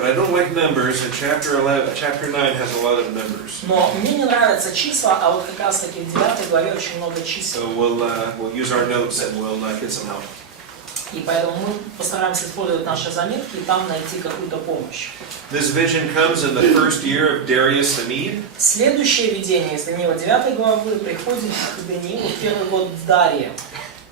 But I don't like numbers, and chapter 9 has a lot of numbers. Но мне не нравятся числа, а вот как раз таки в 9 главе очень много чисел. So we'll use our notes and we'll get some help. И поэтому мы постараемся использовать наши заметки и там найти какую-то помощь. This vision comes in the first year of Darius the Mede. Следующее видение из Даниила 9 главы приходит к Даниилу в первый год Дария.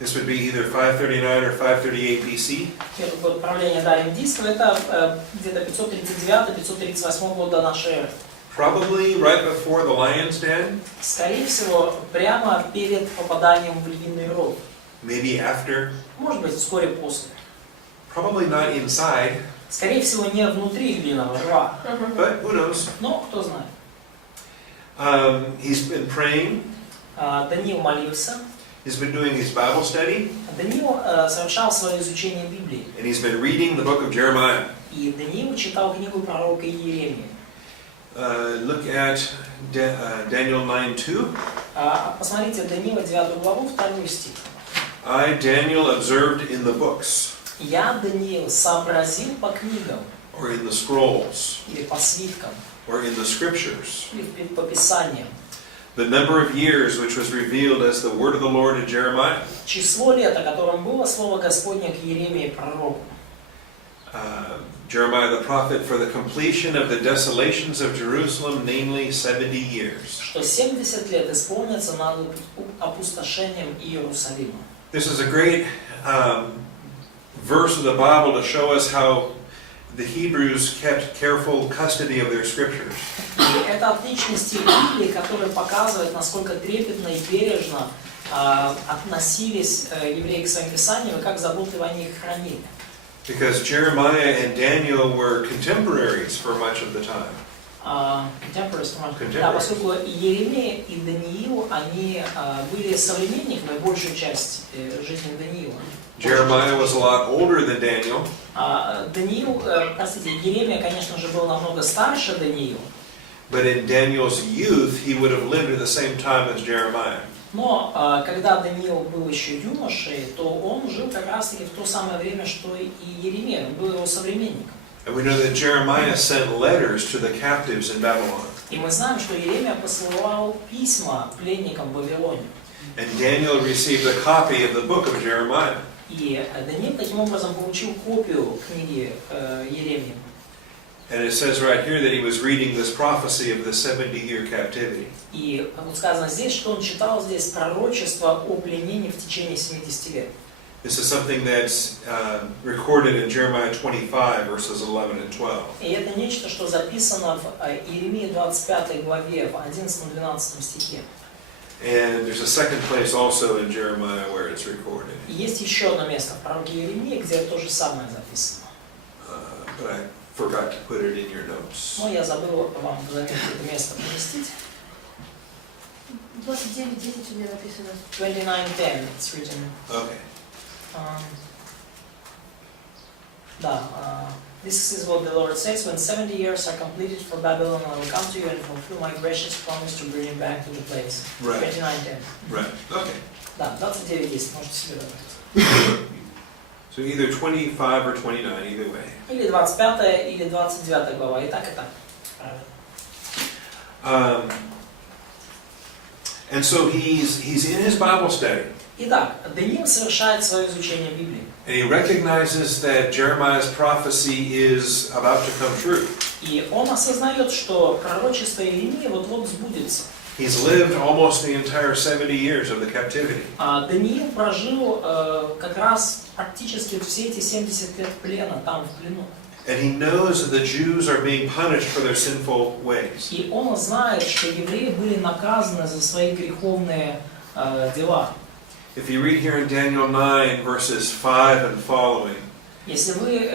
This would be either 539 or 538 BC. Первый год правления Дария Медийского, это где-то 539-538 год до нашей эры. Probably right before the lion's den. Скорее всего, прямо перед попаданием в львиный ров. Maybe after. Может быть, вскоре после. Probably not inside. Скорее всего, не внутри львиного рва. But who knows? Но кто знает. He's been praying. Даниил молился. He's been doing his Bible study. Даниил совершал свое изучение Библии. And he's been reading the book of Jeremiah. И Даниил читал книгу пророка Иеремии. Look at Daniel 9:2. Посмотрите Даниила 9 главу, 2 стих. I, Daniel, observed in the books. Я, Даниил, сообразил по книгам. Or in the scrolls. Или по свиткам. Or in the scriptures. Или по писаниям. The number of years which was revealed as the word of the Lord to Jeremiah. Число лет, о котором было слово Господне к Иеремии пророку. Jeremiah the prophet for the completion of the desolations of Jerusalem, namely 70 years. Что 70 лет исполнится над опустошением Иерусалима. This is a great verse of the Bible to show us how the Hebrews kept careful custody of their scriptures. И это отличный стих Библии, который показывает, насколько трепетно и бережно относились евреи к своим писаниям и как заботливо они их хранили. Because Jeremiah and Daniel were contemporaries for much of the time. Да, поскольку Иеремия и Даниил, они были современниками большую часть жизни Даниила. Jeremiah was a lot older than Daniel. Иеремия, конечно же, был намного старше Даниила. But in Daniel's youth, he would have lived at the same time as Jeremiah. Но когда Даниил был еще юношей, то он жил как раз-таки в то самое время, что и Иеремия, он был его современником. And we know that Jeremiah sent letters to the captives in Babylon. И мы знаем, что Иеремия посылал письма пленникам в Вавилоне. And Daniel received a copy of the book of Jeremiah. И Даниил таким образом получил копию книги Иеремии. And it says right here that he was reading this prophecy of the 70-year captivity. И вот сказано здесь, что он читал здесь пророчество о пленении в течение 70 лет. This is something that's recorded in Jeremiah 25, verses 11 and 12. И это нечто, что записано в Иеремии 25 главе, в 11-12 стихе. And there's a second place also in Jeremiah where it's recorded. И есть еще одно место в пророке Иеремии, где то же самое записано. But I forgot to put it in your notes. Но я забыл вам в заметке это место поместить. 29:10 у меня написано. 29:10 it's written. Okay. This is what the Lord says: when 70 years are completed for Babylon, I will come to you and fulfill my gracious promise to bring you back to the place. Right. 29:10. Right. Okay. Да, 29:10, можете себе добавить. So either 25 or 29, either way. Или 25 или 29 глава, и так, и так. Правильно. And so he's in his Bible study. Итак, Даниил совершает свое изучение Библии. And he recognizes that Jeremiah's prophecy is about to come true. И он осознает, что пророчество Иеремии вот-вот сбудется. He's lived almost the entire 70 years of the captivity. Даниил прожил как раз практически все эти 70 лет плена там в плену. And he knows that the Jews are being punished for their sinful ways. И он знает, что евреи были наказаны за свои греховные дела. If you read here in Daniel 9, verses 5 and following, если вы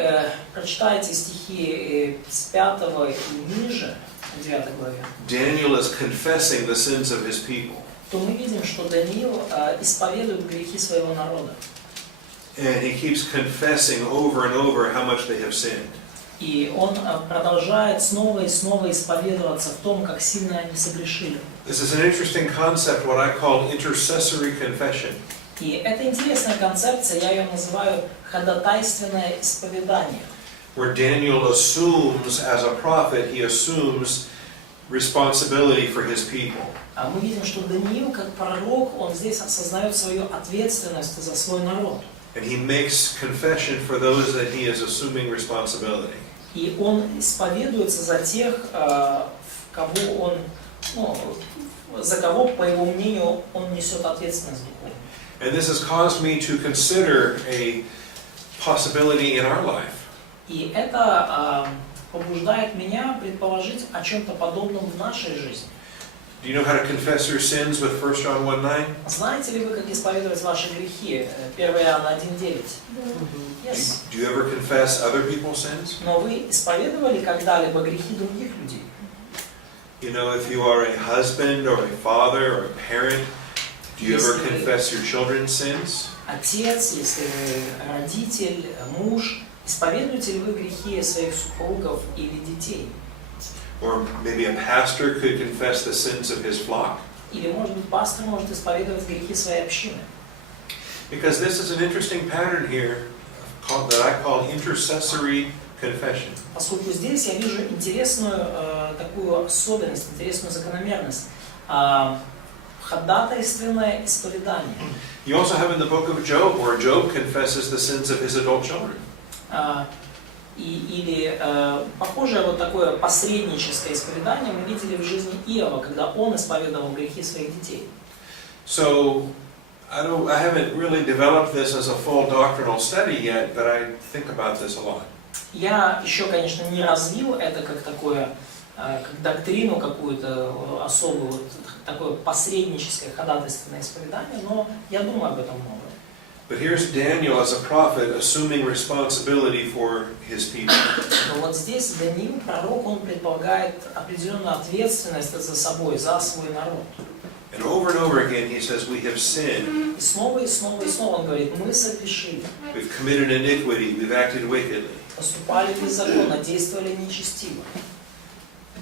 прочитаете стихи с 5 и ниже, в 9 главе, Daniel is confessing the sins of his people. то мы видим, что Даниил исповедует грехи своего народа. And he keeps confessing over and over how much they have sinned. И он продолжает снова и снова исповедоваться в том, как сильно они согрешили. This is an interesting concept, what I call intercessory confession. И это интересная концепция, я ее называю ходатайственное исповедание. where Daniel assumes, as a prophet, he assumes responsibility for his people. Мы видим, что Даниил, как пророк, он здесь осознает свою ответственность за свой народ. And he makes confession for those that he is assuming responsibility. И он исповедуется за тех, кого он, за кого, по его мнению, он несет ответственность духовную. And this has caused me to consider a possibility in our life. И это побуждает меня предположить о чем-то подобном в нашей жизни. Do you know how to confess your sins with 1 John 1:9? Знаете ли вы, как исповедовать ваши грехи? 1 Иоанна 1:9. Yes. Do you ever confess other people's sins? Но вы исповедовали когда-либо грехи других людей? You know, if you are a husband or a father or a parent, do you ever confess your children's sins? Отец, если вы родитель, муж, исповедуете ли вы грехи своих супругов или детей? Or maybe a pastor could confess the sins of his flock? Или, может быть, пастор может исповедовать грехи своей общины? Because this is an interesting pattern here that I call intercessory confession. Поскольку здесь я вижу интересную такую особенность, интересную закономерность. Ходатайственное исповедание. You also have in the book of Job where Job confesses the sins of his adult children. Или похожее вот такое посредническое исповедание мы видели в жизни Иова, когда он исповедовал грехи своих детей. So I haven't really developed this as a full doctrinal study yet, but I think about this a lot. Я еще, конечно, не развил это как такое, как доктрину какую-то особую, вот такое посредническое ходатайственное исповедание, но я думаю об этом много. But here's Daniel as a prophet assuming responsibility for his people. Но вот здесь Даниил, пророк, он предполагает определенную ответственность за собой, за свой народ. And over again he says, we have sinned. И снова и снова и снова он говорит, мы согрешили. We've committed iniquity, we've acted wickedly. Поступали беззаконно, действовали нечестиво.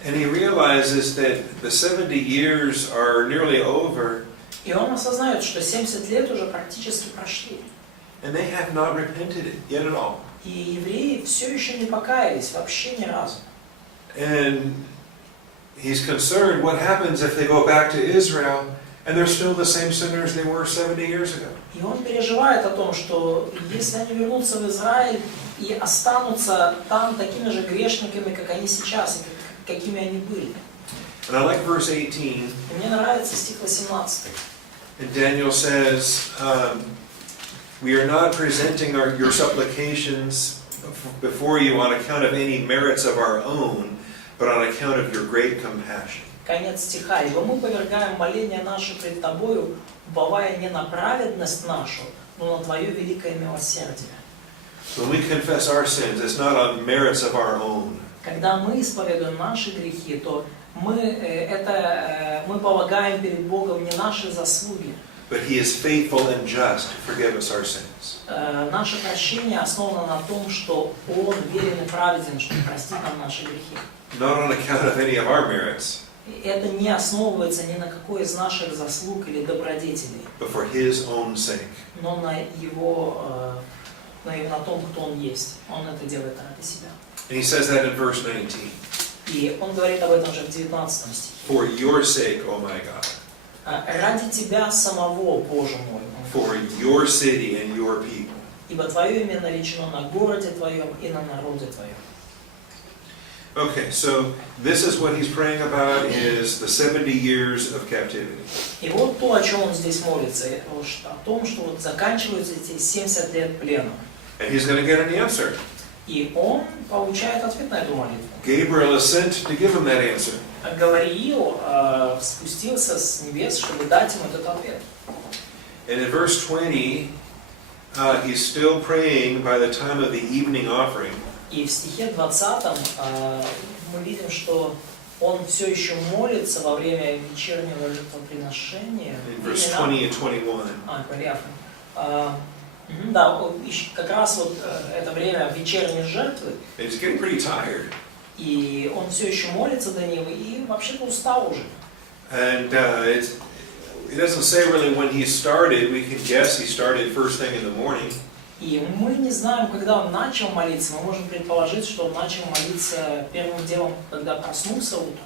And he realizes that the 70 years are nearly over. И он осознает, что 70 лет уже практически прошли. And they have not repented yet at all. И евреи все еще не покаялись, вообще ни разу. And he's concerned what happens if they go back to Israel and they're still the same sinners they were 70 years ago. И он переживает о том, что если они вернутся в Израиль и останутся там такими же грешниками, как они сейчас, и какими они были. And I like verse 18. И мне нравится стих 18. And Daniel says, we are not presenting your supplications before you on account of any merits of our own, but on account of your great compassion. Конец стиха. «Ибо мы повергаем моления наши пред Тобою, уповая не на праведность нашу, но на Твое великое милосердие». When we confess our sins, it's not on merits of our own. Когда мы исповедуем наши грехи, то мы полагаем перед Богом не наши заслуги. But He is faithful and just to forgive us our sins. Наше прощение основано на том, что Он верен и праведен, чтобы простить нам наши грехи. Not on account of any of our merits, Это не основывается ни на какой из наших заслуг или добродетелей, but for His own sake. но на том, кто Он есть. Он это делает ради себя. And He says that in verse 19. И Он говорит об этом же в 19 стихе. For your sake, O my God. Ради Тебя самого, Боже мой. For your city and your people. Ибо Твое имя наречено на городе Твоем и на народе Твоем. Okay, so this is what he's praying about is the 70 years of captivity. И вот то, о чем он здесь молится, о том, что вот заканчиваются эти 70 лет плена. And he's going to get an answer. И он получает ответ на эту молитву. Gabriel is sent to give him that answer. Гавриил спустился с небес, чтобы дать ему этот ответ. And in verse 20, he's still praying by the time of the evening offering. И в стихе 20 мы видим, что он все еще молится во время вечернего жертвоприношения. In verse 20 and 21. Да, как раз вот это время вечерней жертвы. And he's getting pretty tired. И он все еще молится Даниилу и вообще-то устал уже. And it doesn't say really when he started. We can guess he started first thing in the morning. И мы не знаем, когда он начал молиться. Мы можем предположить, что он начал молиться первым делом, когда проснулся утром.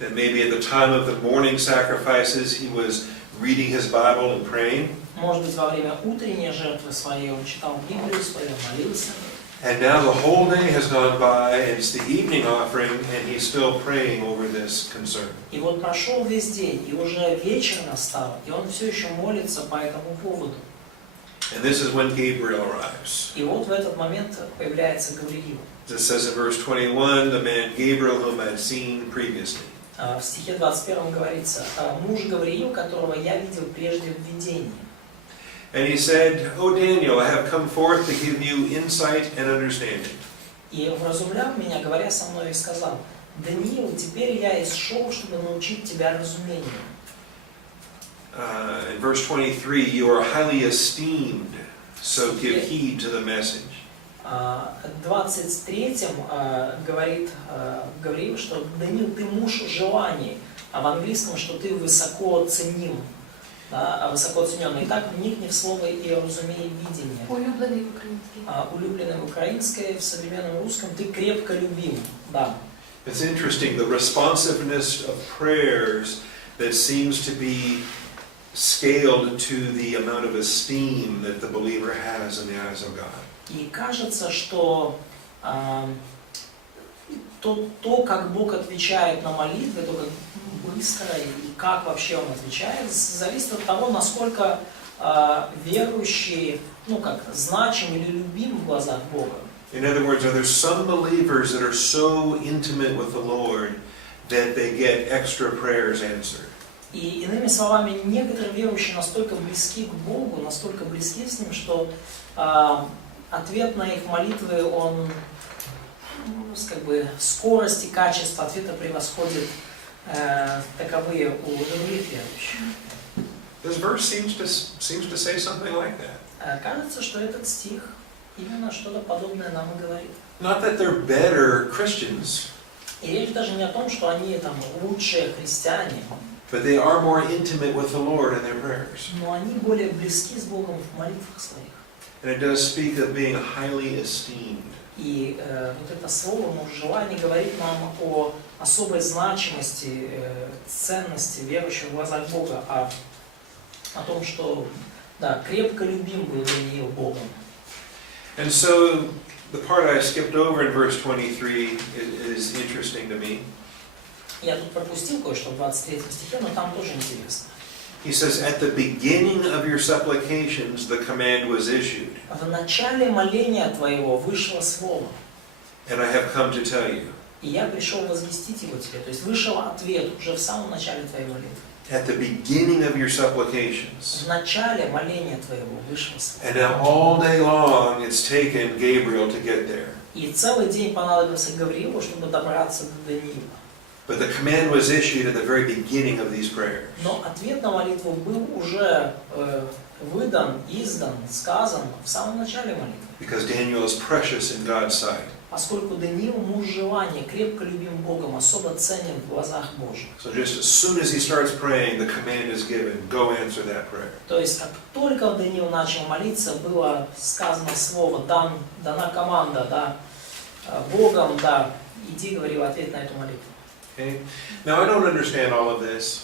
That maybe at the time of the morning sacrifices he was reading his Bible and praying. Может быть, во время утренней жертвы своей он читал Библию свою, молился. And now the whole day has gone by, and it's the evening offering, and he's still praying over this concern. И вот прошел весь день, и уже вечер настал, и он все еще молится по этому поводу. And this is when Gabriel arrives. И вот в этот момент появляется Гавриил. It says in verse 21, the man Gabriel whom I had seen previously. В стихе 21 говорится: «Муж Гавриил, которого я видел прежде в видении». And he said, O Daniel, I have come forth to give you insight and understanding. И вразумлял меня, говоря со мной, и сказал: «Даниил, теперь я исшел, чтобы научить тебя разумению». In verse 23, you are highly esteemed, so give heed to the message. В 23-м говорит Гавриил, что Даниил, ты муж желаний, а в английском, что ты высоко ценим, да, высоко цененный. Итак, вникни в слово и разумей видение. Улюблений український. Улюбленный в украинской, в современном русском ты крепко любим. Да. It's interesting, the responsiveness of prayers that seems to be scaled to the amount of esteem that the believer has in the eyes of God. И кажется, что то, как Бог отвечает на молитвы, то, как быстро и как вообще Он отвечает, зависит от того, насколько верующий, значим или любим в глазах Бога. In other words, are there some believers that are so intimate with the Lord that they get extra prayers answered? И иными словами, некоторые верующие настолько близки к Богу, настолько близки с Ним, что ответ на их молитвы, он, скорость и качество ответа превосходит таковые у других верующих. This verse seems to say something like that. Кажется, что этот стих именно что-то подобное нам и говорит. Not that they're better Christians, И речь даже не о том, что они лучшие христиане, but they are more intimate with the Lord in their prayers. но они более близки с Богом в молитвах своих. And it does speak of being highly esteemed. И вот это слово «муж желаний» говорит нам о особой значимости, ценности верующего в глазах Бога, о том, что крепко любим был Даниил Богом. And so the part I skipped over in verse 23 is interesting to me. Я тут пропустил кое-что в 23 стихе, но там тоже интересно. He says, at the beginning of your supplications, the command was issued. В начале моления твоего вышло слово. And I have come to tell you. И я пришел возвестить его тебе. То есть вышел ответ уже в самом начале твоей молитвы. At the beginning of your supplications. В начале моления твоего вышло слово. And now all day long it's taken Gabriel to get there. И целый день понадобился Гавриилу, чтобы добраться до Даниила. But the command was issued at the very beginning of these prayers. Но ответ на молитву был уже выдан, издан, сказан в самом начале молитвы. Because Daniel is precious in God's sight. Поскольку Даниил муж желания, крепко любим Богом, особо ценен в глазах Божьих. So just as soon as he starts praying, the command is given, go answer that prayer. То есть, как только Даниил начал молиться, было сказано слово, дана команда, Богом, иди, говори в ответ на эту молитву. Okay? Now I don't understand all of this.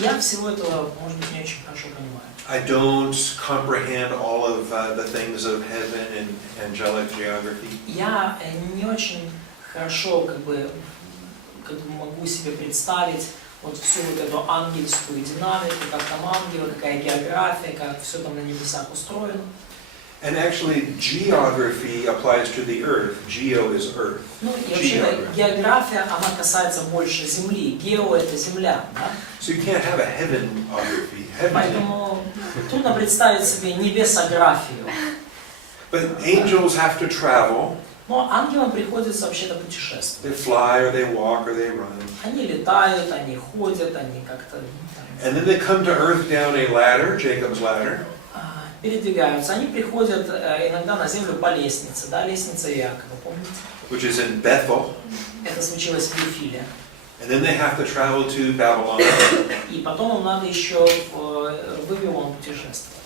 Я всего этого, может быть, не очень хорошо понимаю. I don't comprehend all of the things of heaven and angelic geography. Я не очень хорошо могу себе представить вот всю вот эту ангельскую динамику, как там ангелы, какая география, как все там на небесах устроено. And actually, geography applies to the earth. Geo is earth. И вообще география, она касается больше Земли. Гео — это Земля, да? So you can't have a heavenography. Поэтому трудно представить себе небесографию. But angels have to travel. Но ангелам приходится вообще-то They путешествовать. fly, or they walk, or they run. Они летают, они ходят, они как-то And then they come to earth down a ladder, Jacob's ladder. передвигаются. Они приходят иногда на землю по лестнице, лестница Иакова, помните? Which is in Bethel. Это случилось в Вифиле. And then they have to travel to Babylon. И потом им надо еще в Вавилон путешествовать.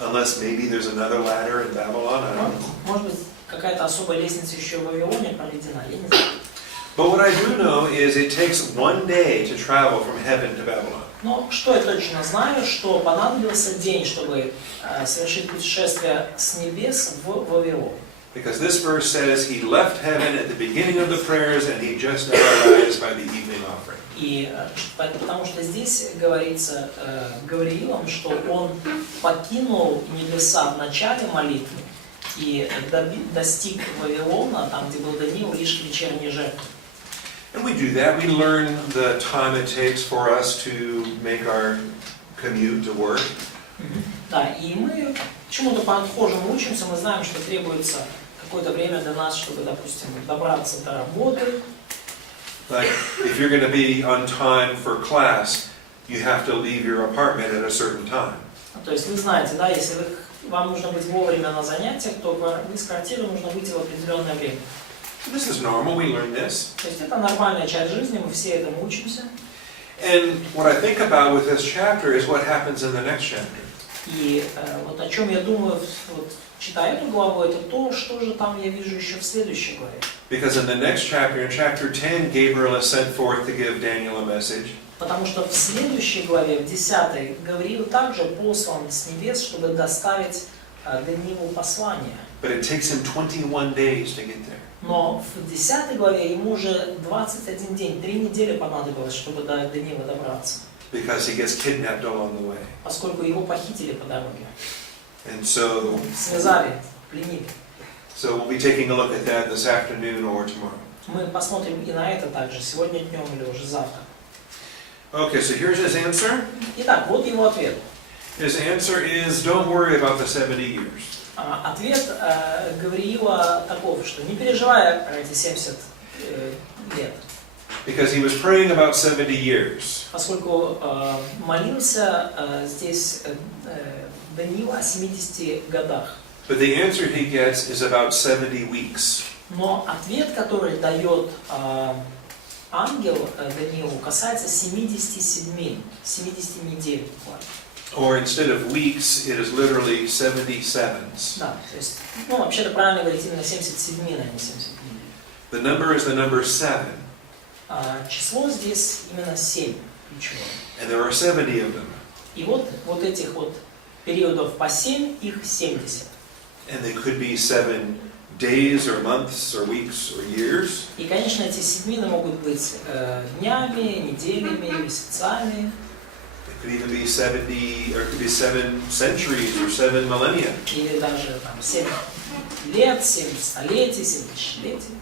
unless maybe there's another ladder in Babylon. I don't know. Может быть, какая-то особая лестница еще в Вавилоне проведена, я не знаю. But what I do know is it takes one day to travel from heaven to Babylon. Но что я точно знаю, что понадобился день, чтобы совершить путешествие с небес в Вавилон. Because this verse says he left heaven at the beginning of the prayers and he just now arrives by the evening offering. И потому что здесь говорится Гавриилом, что он покинул небеса в начале молитвы и достиг Вавилона, там, где был Даниил, лишь к вечерней жертве. And we do that. We learn the time it takes for us to make our commute to work. Да, и мы чему-то по-отхожему учимся, мы знаем, что требуется какое-то время для нас, чтобы, допустим, добраться до работы. Like, if you're going to be on time for class, you have to leave your apartment at a certain time. То есть вы знаете, да, если вам нужно быть вовремя на занятиях, то из квартиры нужно выйти в определенное время. This is normal. We learn this. То есть это нормальная часть жизни, мы все этому учимся. And what I think about with this chapter is what happens in the next chapter. И вот о чем я думаю, вот, читая эту главу, это то, что же там я вижу еще в следующей главе. Because in the next chapter, in chapter 10, Gabriel is sent forth to give Daniel a message. Потому что в следующей главе, в 10-й, Гавриил также послан с небес, чтобы доставить Даниилу послание. But it takes him 21 days to get there. Но в 10 главе ему уже 21 день, 3 недели понадобилось, чтобы до Даниила добраться. Because he gets kidnapped along the way. Поскольку его похитили по дороге. And so, Связали, пленили. so we'll be taking a look at that this afternoon or tomorrow. Мы посмотрим и на это также, сегодня днем или уже завтра. Okay, so here's his answer. Итак, вот его ответ. His answer is, don't worry about the 70 years. Ответ Гавриила таков, что не переживай про эти 70 лет. Because he was praying about 70 years. Поскольку молился здесь Даниил о 70 годах. But the answer he gets is about 70 weeks. Но ответ, который дает ангел Даниилу, касается 70 недель. Or instead of weeks, it is literally 77s. Да, то есть, вообще-то правильно говорить именно 77, а не 70 недель. The number is the number 7. Число здесь именно 7 ключевое. And there are 70 of them. И вот этих вот периодов по 7, их 70. And they could be 7 days or months or weeks or years. И, конечно, эти седмины могут быть днями, неделями, месяцами. It could even be 70, or it could be 7 centuries or 7 millennia. Или даже там 7 лет, 7 столетий, 7 тысячелетий.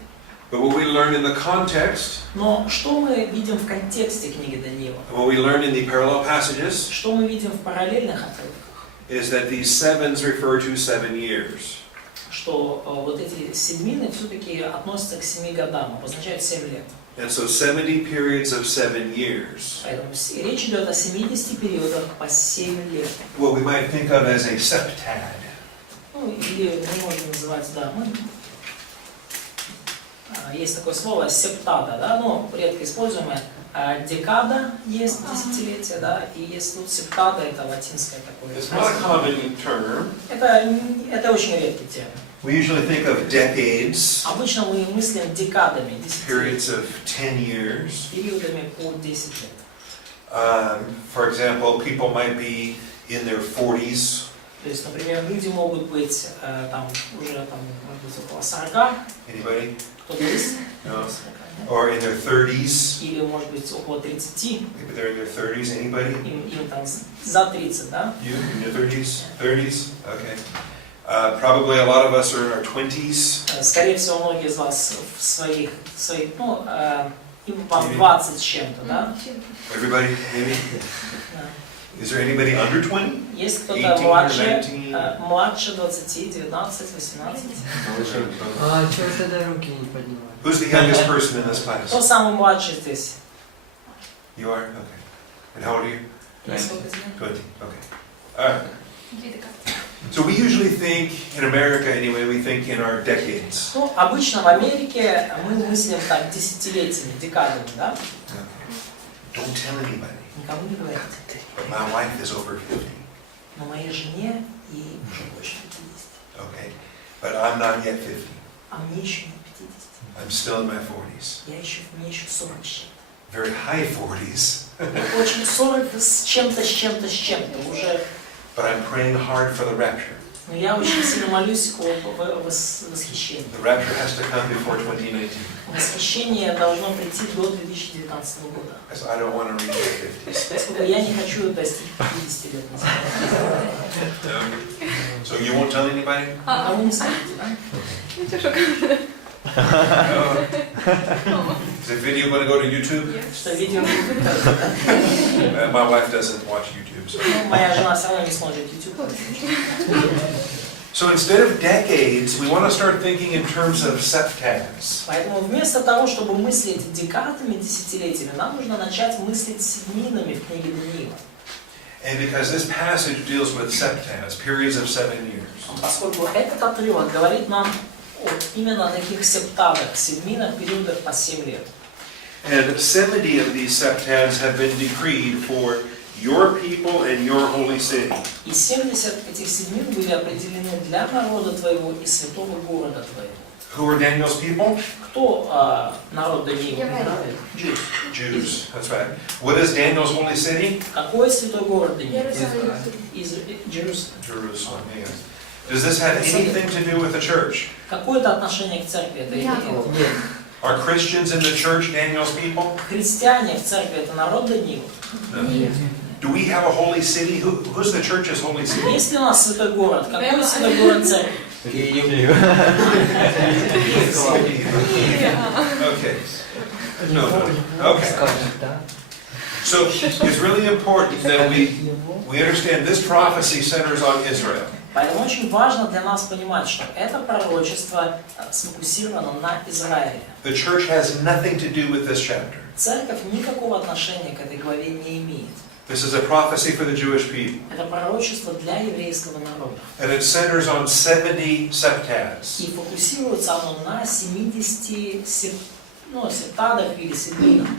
But what we learn in the context, Но что мы видим в контексте книги Даниила? what we learn in the parallel passages, Что мы видим в параллельных отрывках? is that these 7s refer to 7 years. Что вот эти седмины все-таки относятся к 7 годам, обозначают 7 лет. And so 70 periods of 7 years. Поэтому речь идет о 70 периодах по 7 лет. What we might think of as a septad. Или мы можем называть, да, есть такое слово септада, да, но редко используемое. Декада есть десятилетие, да, и есть тут септада, это латинское такое. It's not a common term. Это очень редкий термин. We usually think of decades, Обычно мы мыслим декадами, periods of 10 years. периодами по 10 лет. For example, people might be in their 40s. То есть, например, люди могут быть там уже там, может быть, около 40. Anybody? Кто-то есть? No. Or in their 30s. Или, может быть, около 30. Maybe they're in their 30s. Anybody? Им там за 30, да? You in your 30s? 30s? Okay. Probably a lot of us are in our 20s. Скорее всего, многие из вас в своих им вам 20 с чем-то, да? Everybody, maybe? Is there anybody under 20? Есть кто-то 18 or 19? младше 20, 19, 18? Чего тогда руки не поднимают? Who's the youngest person in this class? Кто самый младший здесь? You are? Okay. And how old are you? Сколько тебе? 20. Okay. All right. So we usually think, in America anyway, we think in our decades. Обычно в Америке мы мыслим так десятилетиями, декадами, да? Okay. Don't tell anybody. Никому не говорите. But my wife is over 50. Но моей жене и уже больше 50. Okay, but I'm not yet 50. А мне еще не 50. I'm still in my 40s. Мне еще 40 с чем-то. Very high 40s. Очень 40 с чем-то, уже. But I'm praying hard for the rapture. Но я очень сильно молюсь о восхищении. The rapture has to come before 2019. Восхищение должно прийти до 2019 года. Because I don't want to reach the 50s. Поскольку я не хочу достичь 50 лет назад. So you won't tell anybody? А вы не скажете, да? Is the video going to go to YouTube? Что видео... My wife doesn't watch YouTube. So. Моя жена все равно не смотрит YouTube. So instead of decades, we want to start thinking in terms of septads. Поэтому вместо того, чтобы мыслить декадами, десятилетиями, нам нужно начать мыслить седминами в книге Даниила. And because this passage deals with septads, periods of 7 years. Поскольку этот отрывок говорит нам о именно таких септадах, седминах, периодах по 7 лет. And 70 of these septads have been decreed for your people and your holy city. И 70 этих седмин были определены для народа твоего и святого города твоего. Who are Daniel's people? Кто народ Даниила? Jews. Jews, that's right. What is Daniel's holy city? Какой святой город Даниила? Иерусалим. Jerusalem. Jerusalem, yes. Does this have anything to do with the church? Какое-то отношение к церкви это имеет? Нет. Are Christians in the church Daniel's people? Христиане в церкви это народ Даниила? Нет. Do we have a holy city? Who's the church's holy city? Есть ли у нас святой город? Какой святой город церкви? Okay. No. Okay. So it's really important that we understand this prophecy centers on Israel. Поэтому очень важно для нас понимать, что это пророчество сфокусировано на Израиле. The church has nothing to do with this chapter. Церковь никакого отношения к этой главе не имеет. This is a prophecy for the Jewish people. Это пророчество для еврейского народа. And it centers on 70 septads. И фокусируется оно на 70 септадах или седминах.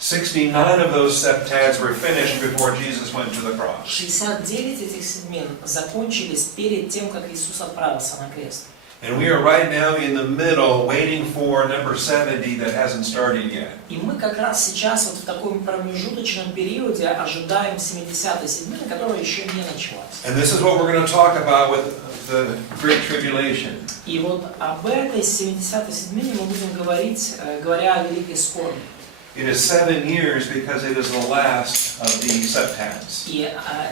69 of those septads were finished before Jesus went to the cross. 69 этих седмин закончились перед тем, как Иисус отправился на крест. And we are right now in the middle, waiting for number 70 that hasn't started yet. И мы как раз сейчас вот в таком промежуточном периоде ожидаем 70-й седмины, которая еще не началась. And this is what we're going to talk about with the Great Tribulation. И вот об этой 70-й седмине мы будем говорить, говоря о великой скорби. It is 7 years because it is the last of the septads. И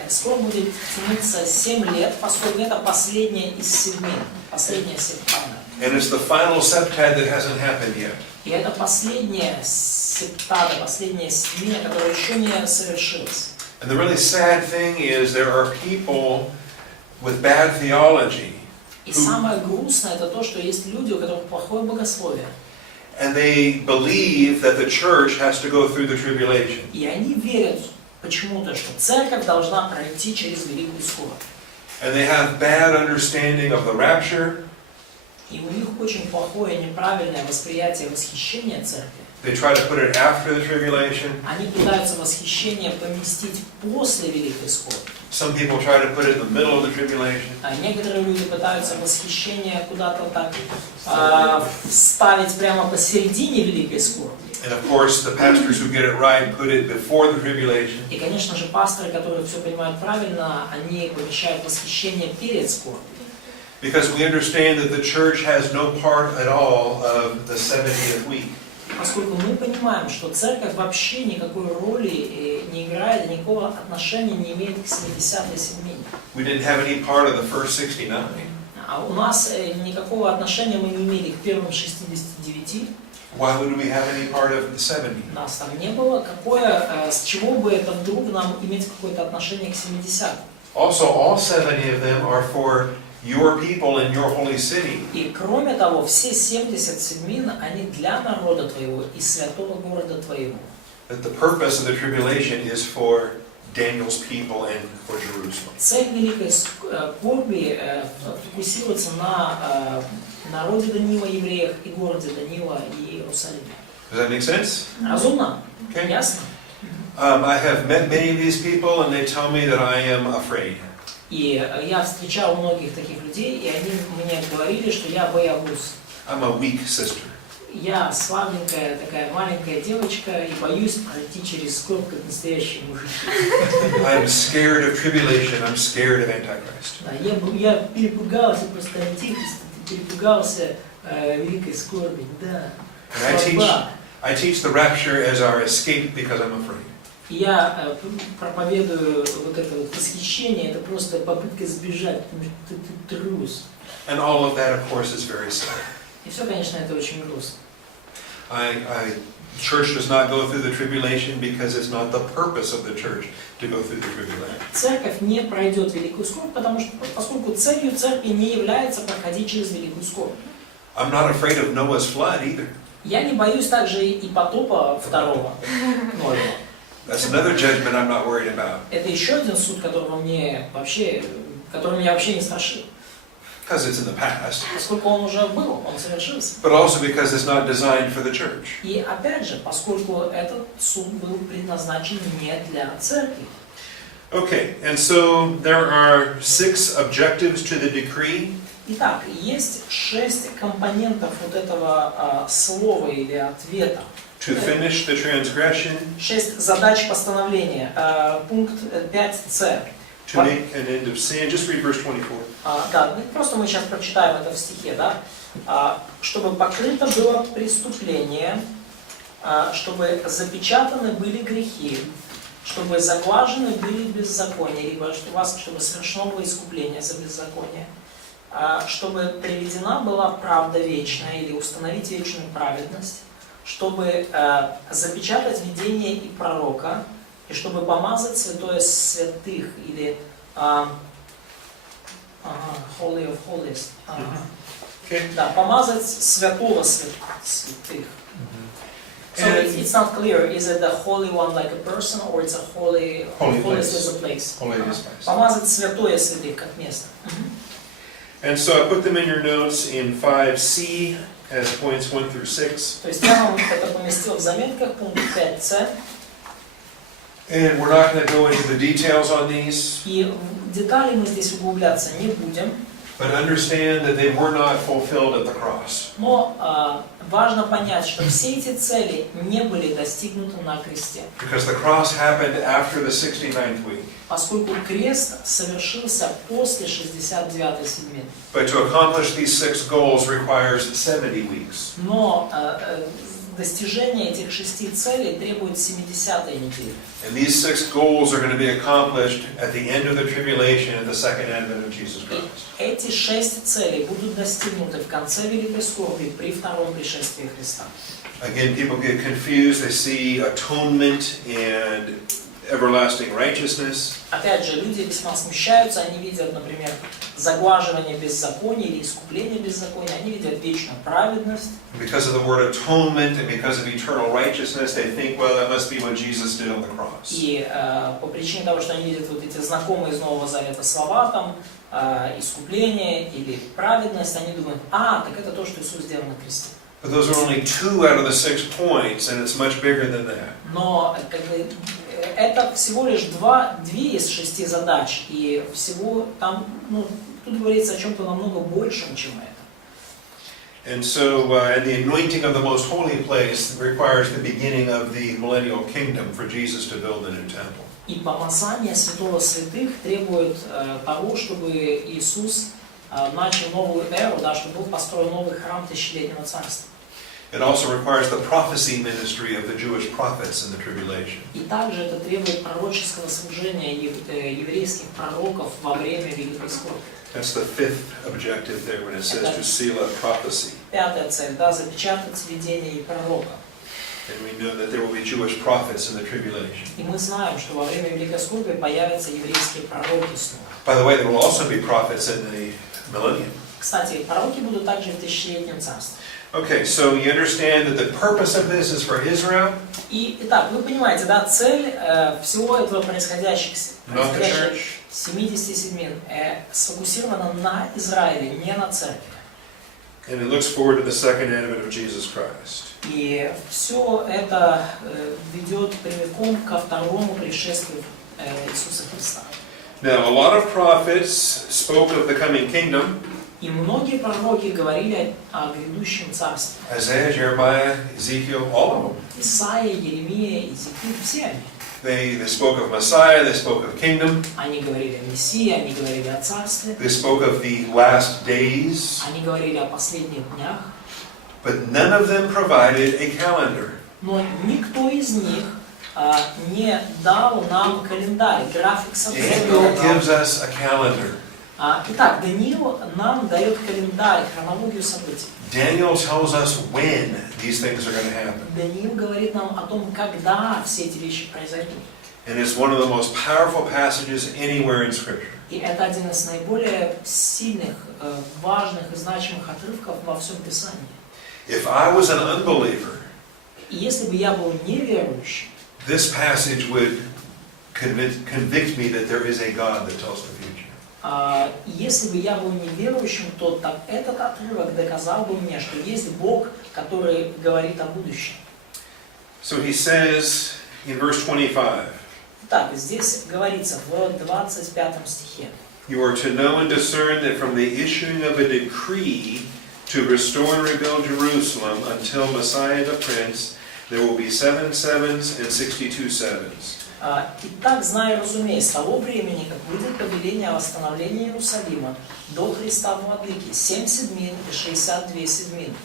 скорбь будет тянуться 7 лет, поскольку это последняя из седмин, последняя септада. And it's the final septad that hasn't happened yet. И это последняя септада, последняя седмина, которая еще не совершилась. And the really sad thing is there are people with bad theology. И самое грустное это то, что есть люди, у которых плохое богословие. And they believe that the church has to go through the tribulation. И они верят почему-то, что церковь должна пройти через великую скорбь. And they have bad understanding of the rapture. И у них очень плохое, неправильное восприятие восхищения церкви. They try to put it after the tribulation. Они пытаются восхищение поместить после великой скорби. Some people try to put it in the middle of the tribulation. А некоторые люди пытаются восхищение куда-то так вставить прямо посередине великой скорби. And of course, the pastors who get it right put it before the tribulation. И, конечно же, пасторы, которые все понимают правильно, они помещают восхищение перед скорбью. Because we understand that the church has no part at all of the 70th week. Поскольку мы понимаем, что церковь вообще никакой роли не играет, никакого отношения не имеет к 70-й седмине. We didn't have any part of the first 69. А у нас никакого отношения мы не имели к первым 69. Why would we have any part of the 70? Нас там не было. С чего бы это вдруг нам иметь какое-то отношение к 70-м? Also, all 70 of them are for your people in your holy city. И кроме того, все 70 седмин, они для народа твоего и святого города твоего. That the purpose of the tribulation is for Daniel's people and for Jerusalem. Цель великой скорби фокусируется на народе Даниила, евреях, и городе Даниила, и Иерусалиме. Does that make sense? Разумно? Okay. Ясно? I have met many of these people and they tell me that I am afraid. И я встречал многих таких людей, и они мне говорили, что я боягуз. I'm a weak sister. Я слабенькая, такая маленькая девочка, и боюсь пройти через скорбь, как настоящие мужики. I'm scared of tribulation. I'm scared of Antichrist. Да, я перепугался просто антихриста, перепугался великой скорби, да. And I teach the rapture as our escape because I'm afraid. Я проповедую вот это вот восхищение, это просто попытка сбежать, потому что ты трус. And all of that, of course, is very sad. И все, конечно, это очень грустно. Church does not go through the tribulation because it's not the purpose of the church to go through the tribulation. Церковь не пройдет великую скорбь, поскольку целью церкви не является проходить через великую скорбь. I'm not afraid of Noah's flood either. Я не боюсь также и потопа второго Ноева. That's another judgment I'm not worried about. Это еще один суд, который меня вообще не страшит. Because it's in the past. Поскольку он уже был, он совершился. But also because it's not designed for the church. И опять же, поскольку этот суд был предназначен не для церкви. Okay, and so there are 6 objectives to the decree. Итак, есть 6 компонентов вот этого слова или ответа. To finish the transgression. 6 задач постановления. Пункт 5c. To make an end of sin. Just read verse 24. Да, просто мы сейчас прочитаем это в стихе, да? Чтобы покрыто было преступление, чтобы запечатаны были грехи, чтобы заглажены были беззакония, либо чтобы совершено было искупление за беззаконие, чтобы приведена была правда вечная или установить вечную праведность, чтобы запечатать видение и пророка, и чтобы помазать святое святых, или Holy of Holies. Okay. Да, помазать святого святых. So it's not clear, is it the Holy One like a person, or it's a holy place. As a place? Holy place. Помазать святое святых как место. And so I put them in your notes in 5C as points 1 through 6. То есть я вам это поместил в заметках, пункт 5c. And we're not going to go into the details on these. И в детали мы здесь углубляться не будем. But understand that they were not fulfilled at the cross. Но важно понять, что все эти цели не были достигнуты на кресте. Because the cross happened after the 69th week. Поскольку крест совершился после 69-й седмицы. But to accomplish these 6 goals requires 70 weeks. Но достижение этих 6 целей требует 70-й недели. And these 6 goals are going to be accomplished at the end of the tribulation at the second advent of Jesus Christ. Эти 6 целей будут достигнуты в конце Великой Скорби при втором пришествии Христа. Again, people get confused. They see atonement and everlasting righteousness. Опять же, люди весьма смущаются, они видят, например, заглаживание беззакония или искупление беззакония, они видят вечную праведность. Because of the word atonement and because of eternal righteousness, they think, well, that must be what Jesus did on the cross. И по причине того, что они видят вот эти знакомые из Нового Завета слова, там, искупление или праведность, они думают, так это то, что Иисус сделал на кресте. But those are only 2 out of the 6 points, and it's much bigger than that. Но это всего лишь 2 из 6 задач, и всего там, тут говорится о чем-то намного большем, чем это. And so, the anointing of the most holy place requires the beginning of the millennial kingdom for Jesus to build a new temple. И помазание святого святых требует того, чтобы Иисус начал новую эру, да, чтобы был построен новый храм тысячелетнего царства. It also requires the prophecy ministry of the Jewish prophets in the tribulation. И также это требует пророческого служения еврейских пророков во время Великой Скорби. That's the 5th objective there when it says to seal up prophecy. 5-я цель, да, запечатать видение и пророка. And we know that there will be Jewish prophets in the tribulation. И мы знаем, что во время Великой Скорби появятся еврейские пророки снова. By the way, there will also be prophets in the millennium. Кстати, пророки будут также в тысячелетнем царстве. Okay, so you understand that the purpose of this is for Israel. Итак, вы понимаете, да, цель всего этого происходящих 77 сфокусирована на Израиле, не на церкви. And it looks forward to the second advent of Jesus Christ. И все это ведет прямиком ко второму пришествию Иисуса Христа. Now, a lot of prophets spoke of the coming kingdom. И многие пророки говорили о грядущем царстве. Isaiah, Jeremiah, Ezekiel, all of them. Исаия, Еремия, Иезекииль, все они. They spoke of Messiah, they spoke of kingdom, Они говорили о Мессии, они говорили о царстве, they spoke of the last days, они говорили о последних днях, but none of them provided a calendar. но никто из них не дал нам календарь, график событий. Daniel gives us a calendar. Итак, Даниил нам дает календарь, хронологию событий. Daniel tells us when these things are going to happen. Даниил говорит нам о том, когда все эти вещи произойдут. And it's one of the most powerful passages anywhere in Scripture. И это один из наиболее сильных, важных и значимых отрывков во всем Писании. If I was an unbeliever, И если бы я был неверующим, this passage would convict me that there is a God that tells the future. если бы я был неверующим, то этот отрывок доказал бы мне, что есть Бог, который говорит о будущем. So he says in verse 25, Так, здесь говорится в 25 стихе. you are to know and discern that from the issuing of a decree to restore and rebuild Jerusalem until Messiah the Prince, there will be 7 sevens and 62 sevens. Итак, знай и разумей, с того времени, как выйдет повеление о восстановлении Иерусалима до Христа Владыки, 7 седмин и 62 седмины.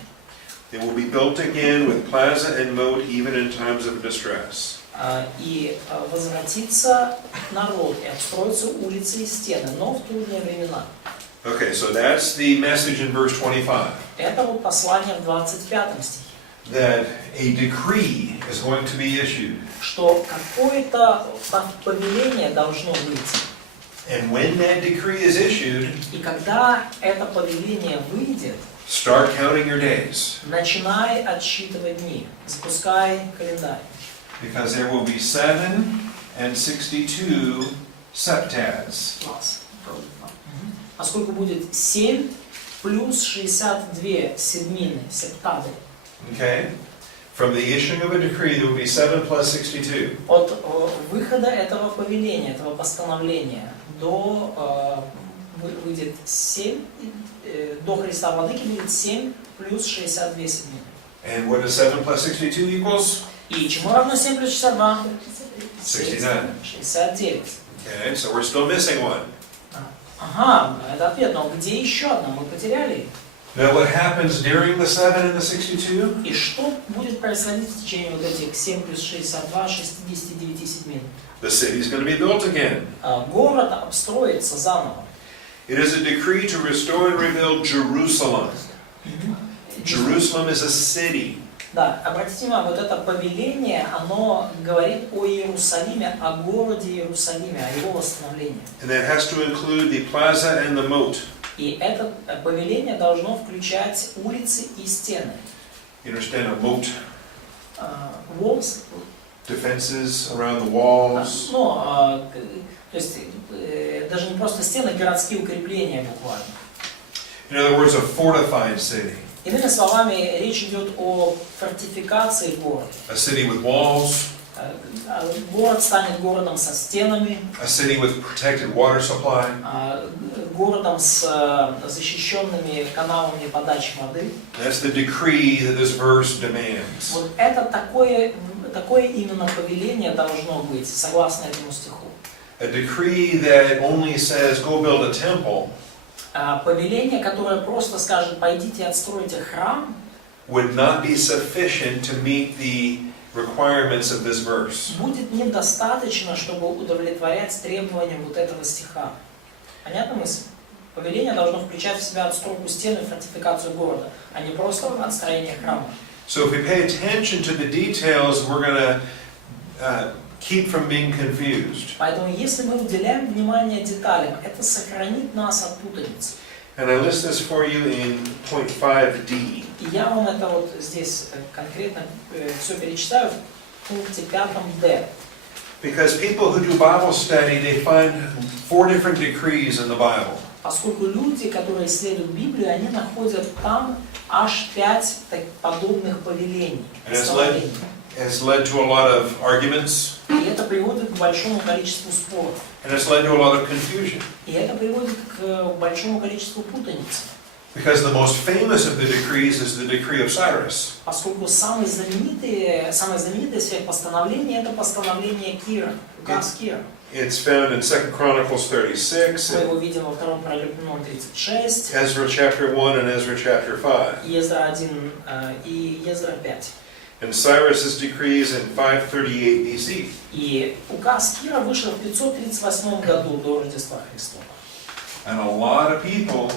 It will be built again with plaza and moat even in times of distress. И возвратится народ, и отстроятся улицы и стены, но в трудные времена. Okay, so that's the message in verse 25. Это вот послание в 25 стихе. That a decree is going to be issued. Что какое-то повеление должно быть. And when that decree is issued, И когда это повеление выйдет, start counting your days. начинай отсчитывать дни, запускай календарь. Because there will be 7 and 62 septads. Класс. Поскольку будет 7 плюс 62 седмины, септады. Okay? From the issuing of a decree, there will be 7 plus 62. От выхода этого повеления, этого постановления до выйдет 7, до Христа Владыки будет 7 плюс 62 седмины. And what does 7 plus 62 equals? И чему равно 7 плюс 62? 69. 69. Okay, so we're still missing one. Ага, это ответ, но где еще одна? Мы потеряли их. Now what happens during the 7 and the 62? И что будет происходить в течение вот этих 7 плюс 62, 69 седмин? The city is going to be built again. Город обстроится заново. It is a decree to restore and rebuild Jerusalem. Jerusalem is a city. Да, обратите внимание, вот это повеление, оно говорит о Иерусалиме, о городе Иерусалиме, о его восстановлении. And that has to include the plaza and the moat. И это повеление должно включать улицы и стены. You understand a moat? Walls. Defenses around the walls. То есть даже не просто стены, городские укрепления буквально. In other words, a fortified city. Иными словами, речь идет о фортификации города. A city with walls. Город станет городом со стенами. A city with protected water supply. Городом с защищенными каналами подачи воды. That's the decree that this verse demands. Вот это такое именно повеление должно быть, согласно этому стиху. A decree that only says, go build a temple, Повеление, которое просто скажет, пойдите отстройте храм, would not be sufficient to meet the requirements of this verse. будет недостаточно, чтобы удовлетворять требованиям вот этого стиха. Понятна мысль? Повеление должно включать в себя отстройку стен и фортификацию города, а не просто отстроение храма. So if we pay attention to the details, we're going to keep from being confused. Поэтому, если мы уделяем внимание деталям, это сохранит нас от путаницы. And I list this for you in point 5D. И я вам это вот здесь конкретно все перечитаю в пункте 5D. Because people who do Bible study, they find 4 different decrees in the Bible. Поскольку люди, которые исследуют Библию, они находят там аж 5 подобных повелений. has led to a lot of arguments, И это приводит к большому количеству споров. and it's led to a lot of confusion. И это приводит к большому количеству путаницы. Because the most famous of the decrees is the decree of Cyrus. Поскольку самое знаменитое из всех постановлений это постановление Кира, указ Кира. It's found in 2 Chronicles 36, Мы его видим во втором пролете 36, Ezra chapter 1 and Ezra chapter 5. Ездра 1 и Ездра 5. And Cyrus's decrees in 538 BC. И указ Кира вышел в 538 году до Рождества Христова. And a lot of people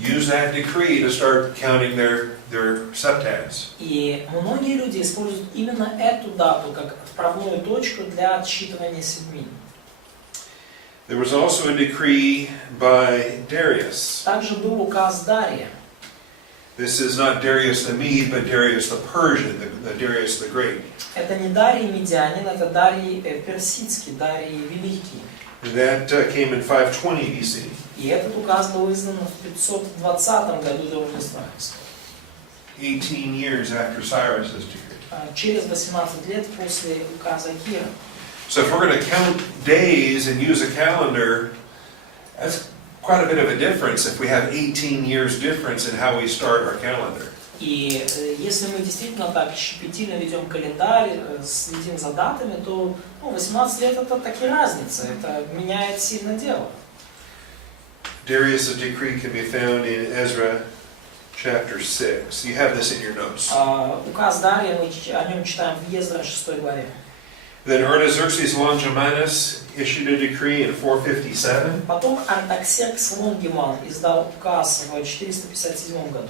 use that decree to start counting their septads. И многие люди используют именно эту дату как отправную точку для отсчитывания седмин. There was also a decree by Darius. Также был указ Дария. This is not Darius the Mede, but Darius the Persian, the Darius the Great. Это не Дарий Медианин, это Дарий Персидский, Дарий Великий. And that came in 520 BC. И этот указ был издан в 520 году до Рождества Христова. 18 years after Cyrus's decree. Через 18 лет после указа Кира. So if we're going to count days and use a calendar, that's quite a bit of a difference if we have 18 years difference in how we start our calendar. И если мы действительно так щепетильно ведем календарь, следим за датами, то 18 лет это таки разница, это меняет сильно дело. Darius' decree can be found in Ezra chapter 6. You have this in your notes. Указ Дария, мы о нем читаем в Ездра 6 главе. Then Artaxerxes Longimanus issued a decree in 457. Потом Артаксеркс Лонгиман издал указ в 457 году.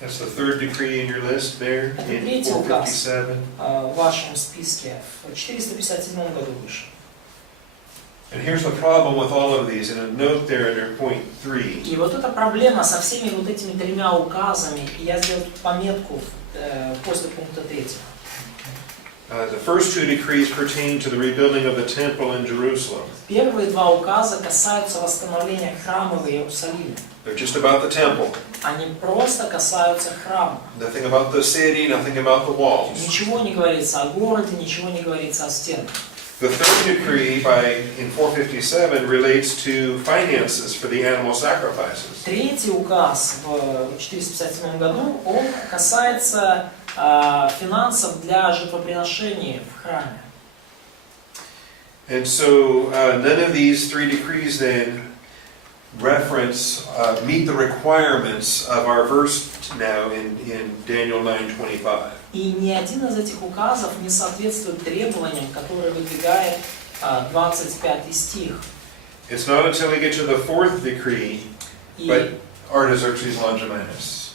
That's the third decree in your list there, Это in третий указ 457. в вашем списке в 457 году вышел. And here's the problem with all of these, and a note there under point 3. И вот эта проблема со всеми вот этими тремя указами, и я сделал тут пометку после пункта 3. The first two decrees pertain to the rebuilding of the temple in Jerusalem. Первые два указа касаются восстановления храма в Иерусалиме. They're just about the temple. Они просто касаются храма. Nothing about the city, nothing about the walls. Ничего не говорится о городе, ничего не говорится о стенах. The third decree in 457 relates to finances for the animal sacrifices. Третий указ в 457 году, он касается финансов для жертвоприношений в храме. And so none of these three decrees then meet the requirements of our verse now in Daniel 9:25. И ни один из этих указов не соответствует требованиям, которые выдвигает 25 стих. It's not until we get to the fourth decree, but Artaxerxes Longimanus.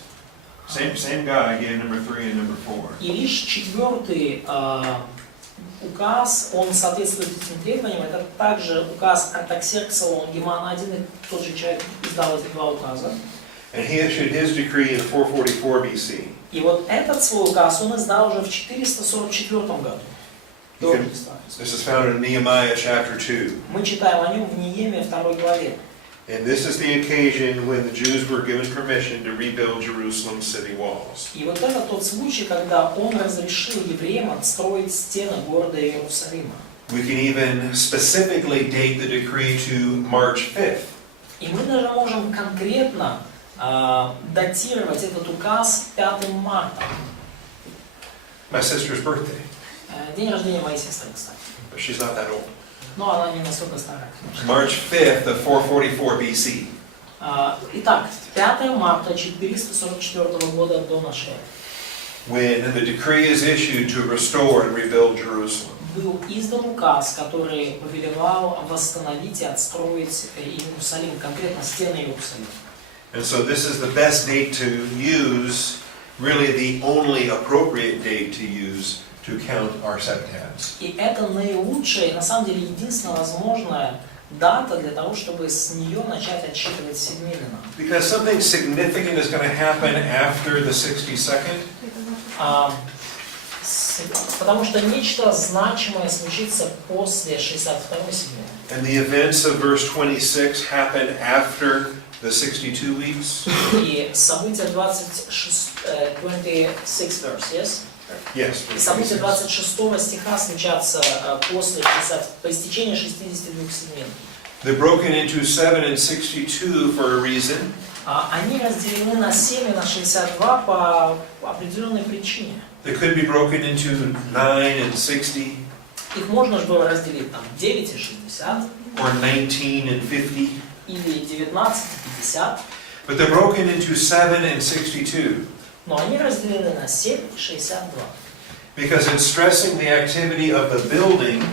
Same guy gave number 3 and number 4. И лишь четвертый указ, он соответствует этим требованиям. Это также указ Артаксеркса Лонгимана, один и тот же человек издал эти два указа. And he issued his decree in 444 BC. И вот этот свой указ он издал уже в 444 году. До Рождества. This is found in Nehemiah chapter 2. Мы читаем о нем в Неемии 2 главе. And this is the occasion when the Jews were given permission to rebuild Jerusalem's city walls. И вот это тот случай, когда он разрешил евреям отстроить стены города Иерусалима. We can even specifically date the decree to March 5th. И мы даже можем конкретно датировать этот указ 5 марта. My sister's birthday. День рождения моей сестры, кстати. But she's not that old. Но она не настолько старая, конечно. March 5th of 444 BC. Итак, 5 марта 444 года до нашей эры. When the decree is issued to restore and rebuild Jerusalem. Был издан указ, который повелевал восстановить и отстроить Иерусалим, конкретно стены Иерусалима. And so this is the best date to use, really the only appropriate date to use to count our septads. И это наилучшая, и на самом деле единственная возможная дата для того, чтобы с нее начать отсчитывать седмины. Because something significant is going to happen after the 62nd. Потому что нечто значимое случится после 62-й седмины. And the events of verse 26 happen after the 62 weeks. И события 26 verse, yes? Yes. И события 26. 26 стиха случатся по истечении 62 седмин. They're broken into 7 and 62 for a reason. Они разделены на 7 и на 62 по определенной причине. They could be broken into 9 and 60, Их можно же было разделить там 9 и 60, or 19 and 50. или 19 и 50, But they're broken into 7 and 62 но они разделены на 7 и 62. because it's stressing the activity of the building.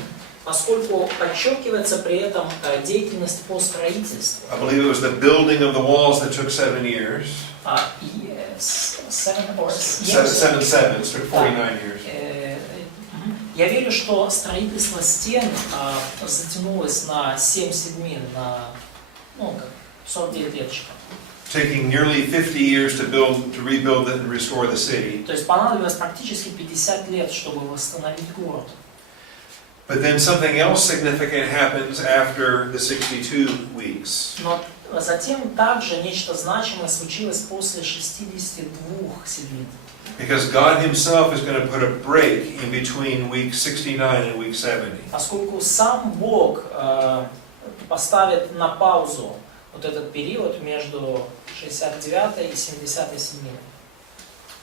Поскольку подчеркивается при этом деятельность по строительству. I believe it was the building of the walls that took 7 years. Yes, 7 or 7 took 49 years. Я верю, что строительство стен затянулось на 7 седмин, на 49 лет. Taking nearly 50 years to rebuild and restore the city. То есть понадобилось практически 50 лет, чтобы восстановить город. But then something else significant happens after the 62 weeks. Но затем также нечто значимое случилось после 62 седмин. Because God Himself is going to put a break in between week 69 and week 70. Поскольку сам Бог поставит на паузу вот этот период между 69 и 70 седминой.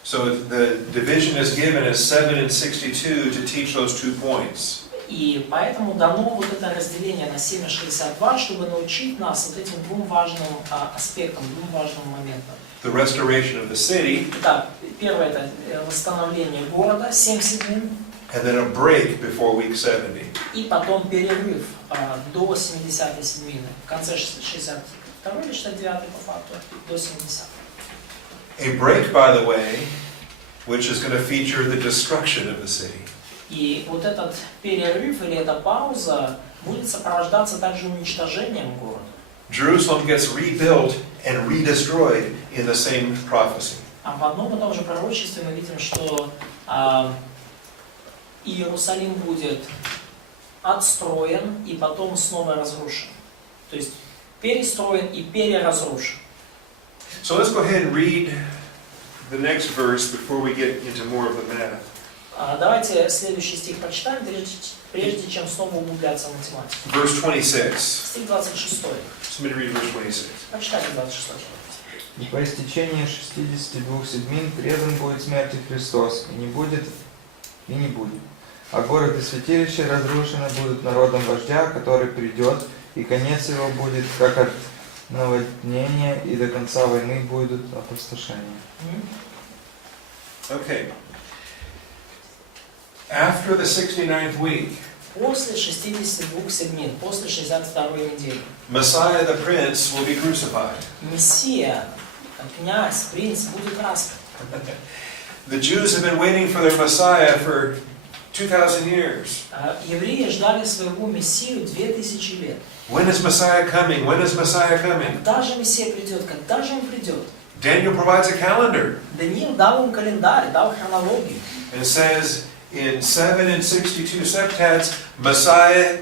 So the division is given as 7 and 62 to teach those 2 points. И поэтому дано вот это разделение на 7 и 62, чтобы научить нас вот этим двум важным аспектам, двум важным моментам. The restoration of the city, Итак, первое это восстановление города, 7 седмин, and then a break before week 70. и потом перерыв до 70 седмины, в конце 62 или 69 по факту, до 70. A break, by the way, which is going to feature the destruction of the city. И вот этот перерыв или эта пауза будет сопровождаться также уничтожением города. Jerusalem gets rebuilt and redestroyed in the same prophecy. А в одном и том же пророчестве мы видим, что Иерусалим будет отстроен и потом снова разрушен. То есть перестроен и переразрушен. So let's go ahead and read the next verse before we get into more of the math. Давайте следующий стих прочитаем, прежде чем снова углубляться в математику. Verse 26. Стих 26. Somebody read verse 26. Прочитайте 26. И по истечении 62 седмин предан будет смерти Христос, и не будет. А город и святилище разрушены будут народом вождя, который придет, и конец его будет, как от наводнения, и до конца войны будут опустошения. Okay. After the 69th week, После 62 седмин, после 62 недели, Messiah the Prince will be crucified. Мессия, князь, принц будет распят. The Jews have been waiting for their Messiah for 2,000 years. Евреи ждали своего Мессию 2000 лет. When is Messiah coming? When is Messiah coming? Когда же Мессия придет? Когда же он придет? Daniel provides a calendar Даниил дал им календарь, дал хронологию. and says in 7 and 62 septats, Messiah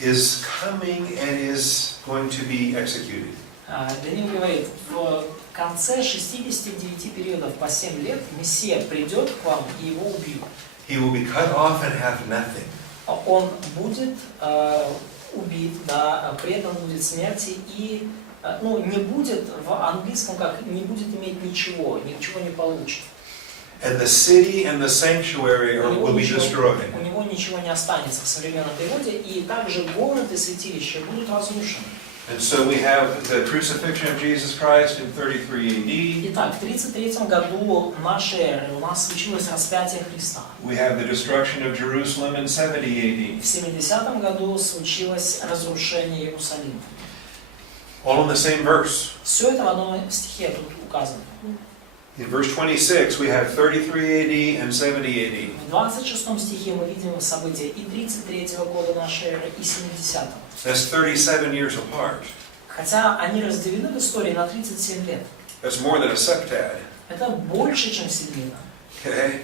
is coming and is going to be executed. Даниил говорит, в конце 69 периодов по 7 лет Мессия придет к вам и его убьют. He will be cut off and have nothing. Он будет убит, да, предан будет смерти и не будет в английском как не будет иметь ничего не получит. And the city and the sanctuary will be destroyed. У него ничего не останется в современном переводе, и также город и святилище будут разрушены. And so we have the crucifixion of Jesus Christ in 33 AD. Итак, в 33 году нашей эры у нас случилось распятие Христа. We have the destruction of Jerusalem in 70 AD. В 70 году случилось разрушение Иерусалима. All in the same verse. Все это в одном стихе тут указано. In verse 26 we have 33 AD and 70 AD. В 26 стихе мы видим события и 33 года нашей эры, и 70-го. That's 37 years apart. Хотя они разделены в истории на 37 лет. That's more than a septad. Это больше, чем седмина. Okay?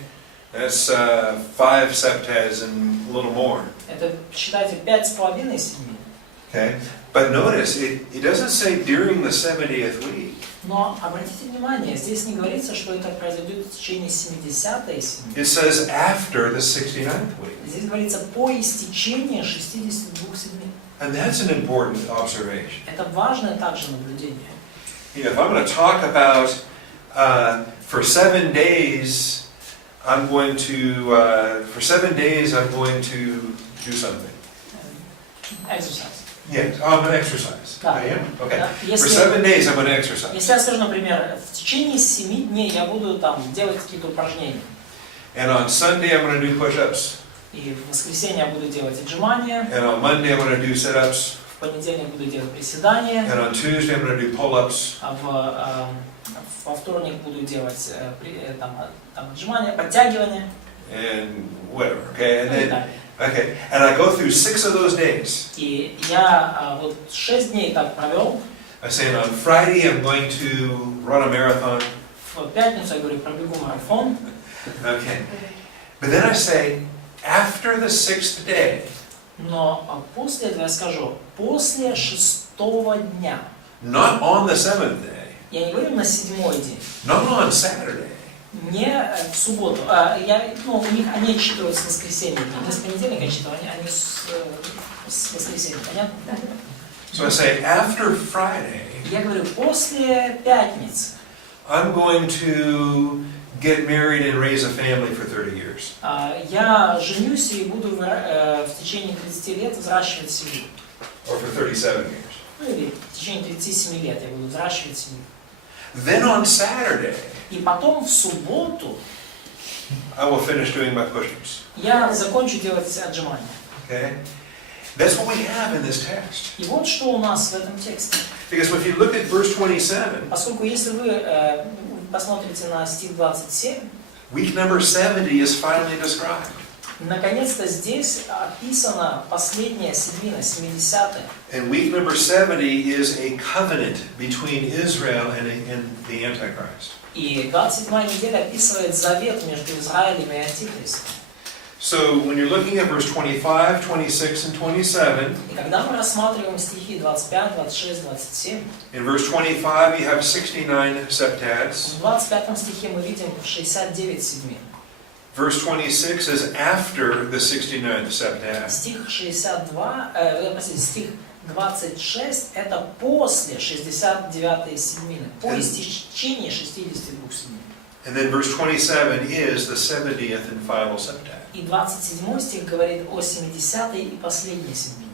That's 5 septads and a little more. Это, считайте, 5,5 седмин. Okay? But notice, it doesn't say during the 70th week. Но обратите внимание, здесь не говорится, что это произойдет в течение 70-й семьи. It says after the 69th week. Здесь говорится по истечении 62 седмиц. And that's an important observation. Это важное также наблюдение. You know, if I'm going to talk about for 7 days, I'm going to do something. Exercise. Yes, I'm going to exercise. Да. I am? Okay. Да. For 7 days, I'm going to exercise. Если я скажу, например, в течение 7 дней я буду там делать какие-то упражнения. And on Sunday, I'm going to do push-ups. И в воскресенье я буду делать отжимания. And on Monday, I'm going to do sit-ups. В понедельник буду делать приседания. And on Tuesday, I'm going to do pull-ups. А во вторник буду делать там отжимания, подтягивания. And whatever. Okay. And Ну и then, далее. okay. And I go through 6 of those days. И я вот 6 дней так провел. I say on Friday, I'm going to run a marathon. В пятницу я говорю, пробегу марафон. Okay. But then I say, after the 6th day, Но после этого я скажу, после 6-го дня. not on the 7th day, Я не говорю на 7-й день. not on Saturday, Не в субботу. У них они отчитывают с воскресенья. Не с понедельника отчитывают, они с воскресенья. Понятно? so I say, after Friday, Я говорю, после пятницы. I'm going to get married and raise a family for 30 years. Я женюсь и буду в течение 30 лет взращивать семью. Or for 37 years. Ну или в течение 37 лет я буду взращивать семью. Then on Saturday, И потом в субботу I will finish doing my push-ups. я закончу делать отжимания. Okay? That's what we have in this text. И вот что у нас в этом тексте. Because if you look at verse 27, Поскольку если вы посмотрите на стих 27, week number 70 is finally described. наконец-то здесь описана последняя седмина, 70-е. And week number 70 is a covenant between Israel and the Antichrist. И 27-я неделя описывает завет между Израилем и Антихристом. So when you're looking at verse 25, 26, and 27, И когда мы рассматриваем стихи 25, 26, 27, in verse 25 you have 69 septats. в 25 стихе мы видим 69 седмин. Verse 26 is after the 69th septat. Стих 26 это после 69-й седмины, по истечении 62 седмин. And then verse 27 is the 70th and final septat. И 27 стих говорит о 70-й и последней седмине.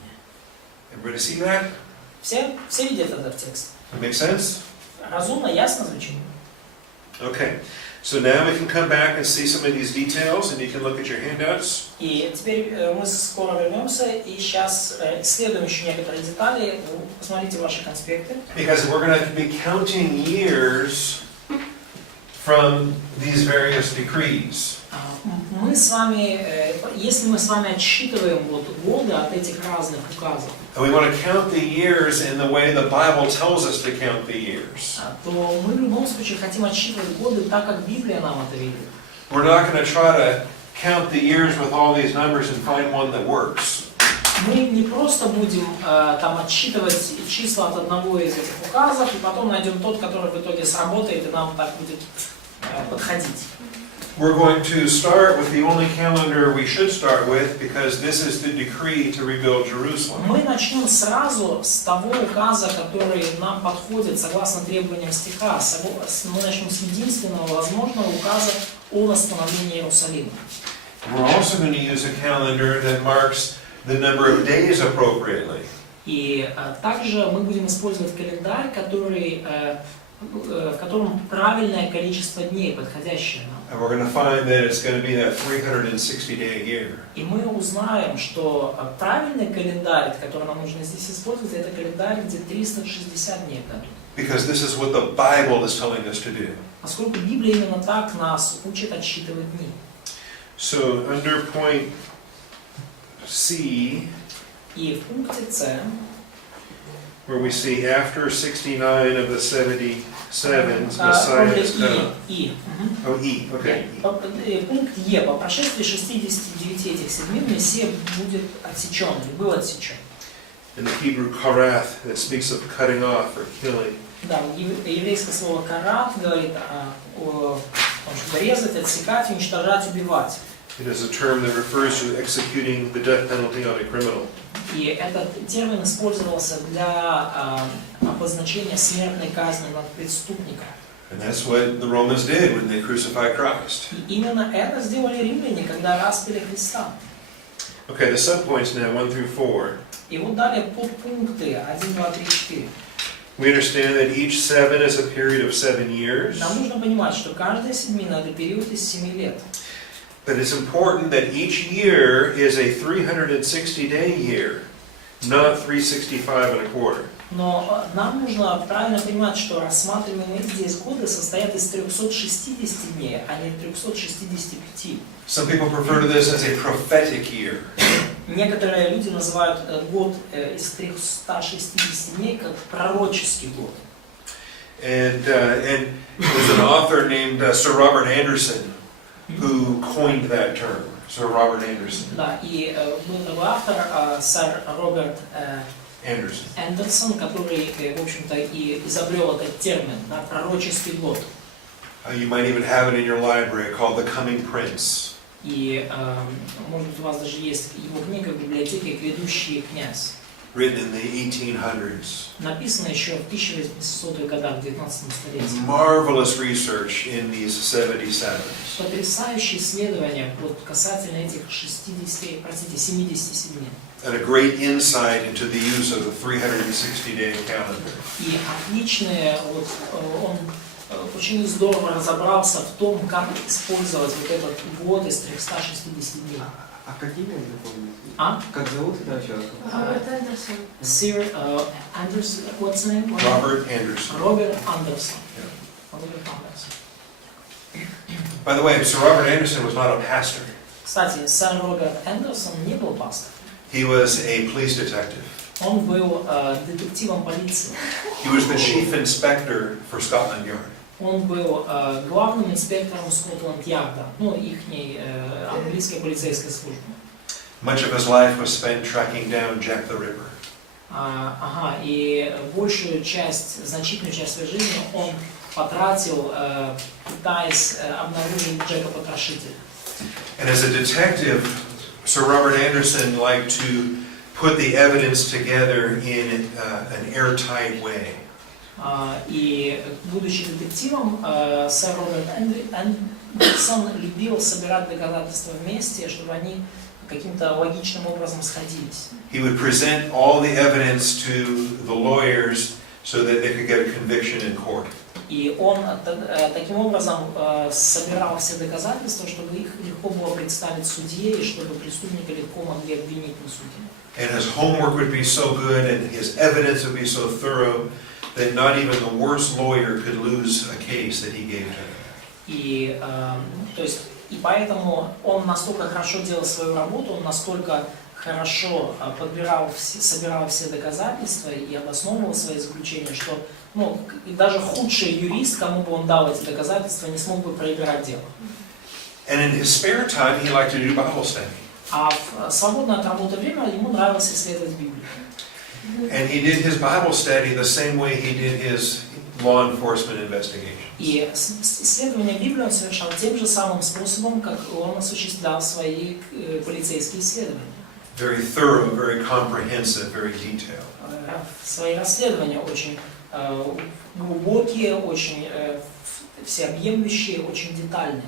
Everybody see that? Все видят этот текст? That make sense? Разумно, ясно звучит? Okay. So now we can come back and see some of these details, and you can look at your handouts. И теперь мы скоро вернемся, и сейчас исследуем еще некоторые детали. Посмотрите ваши конспекты. Because we're going to be counting years from these various decrees. Мы с вами, если мы с вами отсчитываем годы от этих разных указов, And we want to count the years in the way the Bible tells us to count the years. то мы в любом случае хотим отсчитывать годы так, как Библия нам это велит. We're not going to try to count the years with all these numbers and find one that works. Мы не просто будем там отсчитывать числа от одного из этих указов, и потом найдем тот, который в итоге сработает, и нам так будет подходить. We're going to start with the only calendar we should start with, because this is the decree to rebuild Jerusalem. Мы начнем сразу с того указа, который нам подходит согласно требованиям стиха. Мы начнем с единственного возможного указа о восстановлении Иерусалима. We're also going to use a calendar that marks the number of days appropriately. И также мы будем использовать календарь, в котором правильное количество дней, подходящее нам. And we're going to find that it's going to be that 360-day year. И мы узнаем, что правильный календарь, который нам нужно здесь использовать, это календарь, где 360 дней в году. Because this is what the Bible is telling us to do. Поскольку Библия именно так нас учит отсчитывать дни. So under point C, И в пункте С, where we see after 69 of the 77, Messiah is come. Oh, E, okay. Пункт Е. По прошествии 69 этих седмин Мессия будет отсечен, или был отсечен. in the Hebrew karath that speaks of cutting off or killing. Да, еврейское слово «карат» говорит о том, чтобы резать, отсекать, уничтожать, убивать. It is a term that refers to executing the death penalty on a criminal. И этот термин использовался для обозначения смертной казни над преступником. And that's what the Romans did when they crucified Christ. И именно это сделали римляне, когда распяли Христа. Okay, the subpoints now, 1 through 4. И вот далее подпункты 1, 2, 3, 4. We understand that each 7 is a period of 7 years. Нам нужно понимать, что каждая седьмина – это период из 7 лет. But it's important that each year is a 360-day year, not 365 and a quarter. Но нам нужно правильно понимать, что рассматриваемые здесь годы состоят из 360 дней, а не 365. Some people refer to this as a prophetic year. Некоторые люди называют год из 360 дней как пророческий год. And there's an author named Sir Robert Anderson who coined that term, Sir Robert Anderson. Да, и был такой автор, сэр Роберт Эндерсон, который, в общем-то, и изобрел этот термин, да, пророческий год. You might even have it in your library called The Coming Prince. И, может быть, у вас даже есть его книга в библиотеке «Грядущий князь». Written in the 1800s. Написано еще в 1800-х годах, в 19 столетии. Marvelous research in these 77. Потрясающие исследования вот касательно этих 77 дней. And a great insight into the use of the 360-day calendar. И отличные, вот, он очень здорово разобрался в том, как использовать вот этот год из 360 дней. А как имя напомните? А? Как зовут этого человека? Роберт Андерсон. Сир Андерсон, what's the name? Robert Anderson. Роберт Андерсон. Yeah. Роберт Андерсон. By the way, Sir Robert Anderson was not a pastor. Кстати, сэр Роберт Андерсон не был пастором. He was a police detective. Он был детективом полиции. He was the chief inspector for Scotland Yard. Он был главным инспектором Скотланд-Ярда, ну, ихней английской полицейской службы. Much of his life was spent tracking down Jack the Ripper. И большую часть, значительную часть своей жизни он потратил, пытаясь обнаружить Джека Потрошителя. And as a detective, Sir Robert Anderson liked to put the evidence together in an airtight way. И, будучи детективом, сэр Роберт Андерсон любил собирать доказательства вместе, чтобы они каким-то логичным образом сходились. He would present all the evidence to the lawyers so that they could get a conviction in court. И он таким образом собирал все доказательства, чтобы их легко было представить судье, и чтобы преступника легко могли обвинить на суде. And his homework would be so good and his evidence would be so thorough that not even the worst lawyer could lose a case that he gave to him. И, то есть, и поэтому он настолько хорошо делал свою работу, он настолько хорошо собирал все доказательства и обосновывал свои заключения, что и даже худший юрист, кому бы он дал эти доказательства, не смог бы проиграть дело. And in his spare time, he liked to do Bible study. А в свободное от работы время ему нравилось исследовать Библию. And he did his Bible study the same way he did his law enforcement investigation. И исследование Библии он совершал тем же самым способом, как он осуществлял свои полицейские исследования. Very thorough, very comprehensive, very detailed. Свои расследования очень глубокие, очень всеобъемлющие, очень детальные.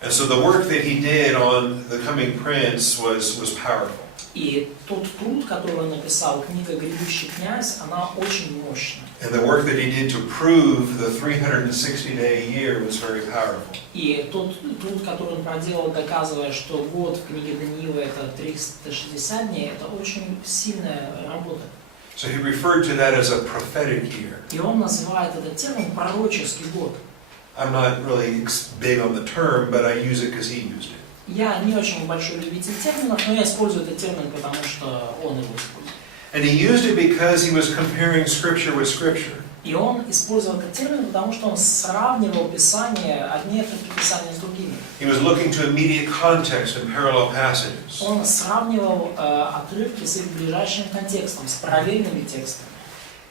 And so the work that he did on the coming prince was powerful. И тот труд, который он написал, книга «Грядущий князь», она очень мощная. And the work that he did to prove the 360-day year was very powerful. И тот труд, который он проделал, доказывая, что год в книге Даниила это 360 дней, это очень сильная работа. So he referred to that as a prophetic year. И он называет этот термин пророческий год. I'm not really big on the term, but I use it because he used it. Я не очень большой любитель терминов, но я использую этот термин, потому что он его использует. And he used it because he was comparing scripture with scripture. И он использовал этот термин, потому что он сравнивал Писание, одни отрывки Писания с другими. He was looking to immediate context and parallel passages. Он сравнивал отрывки с их ближайшим контекстом, с параллельными текстами.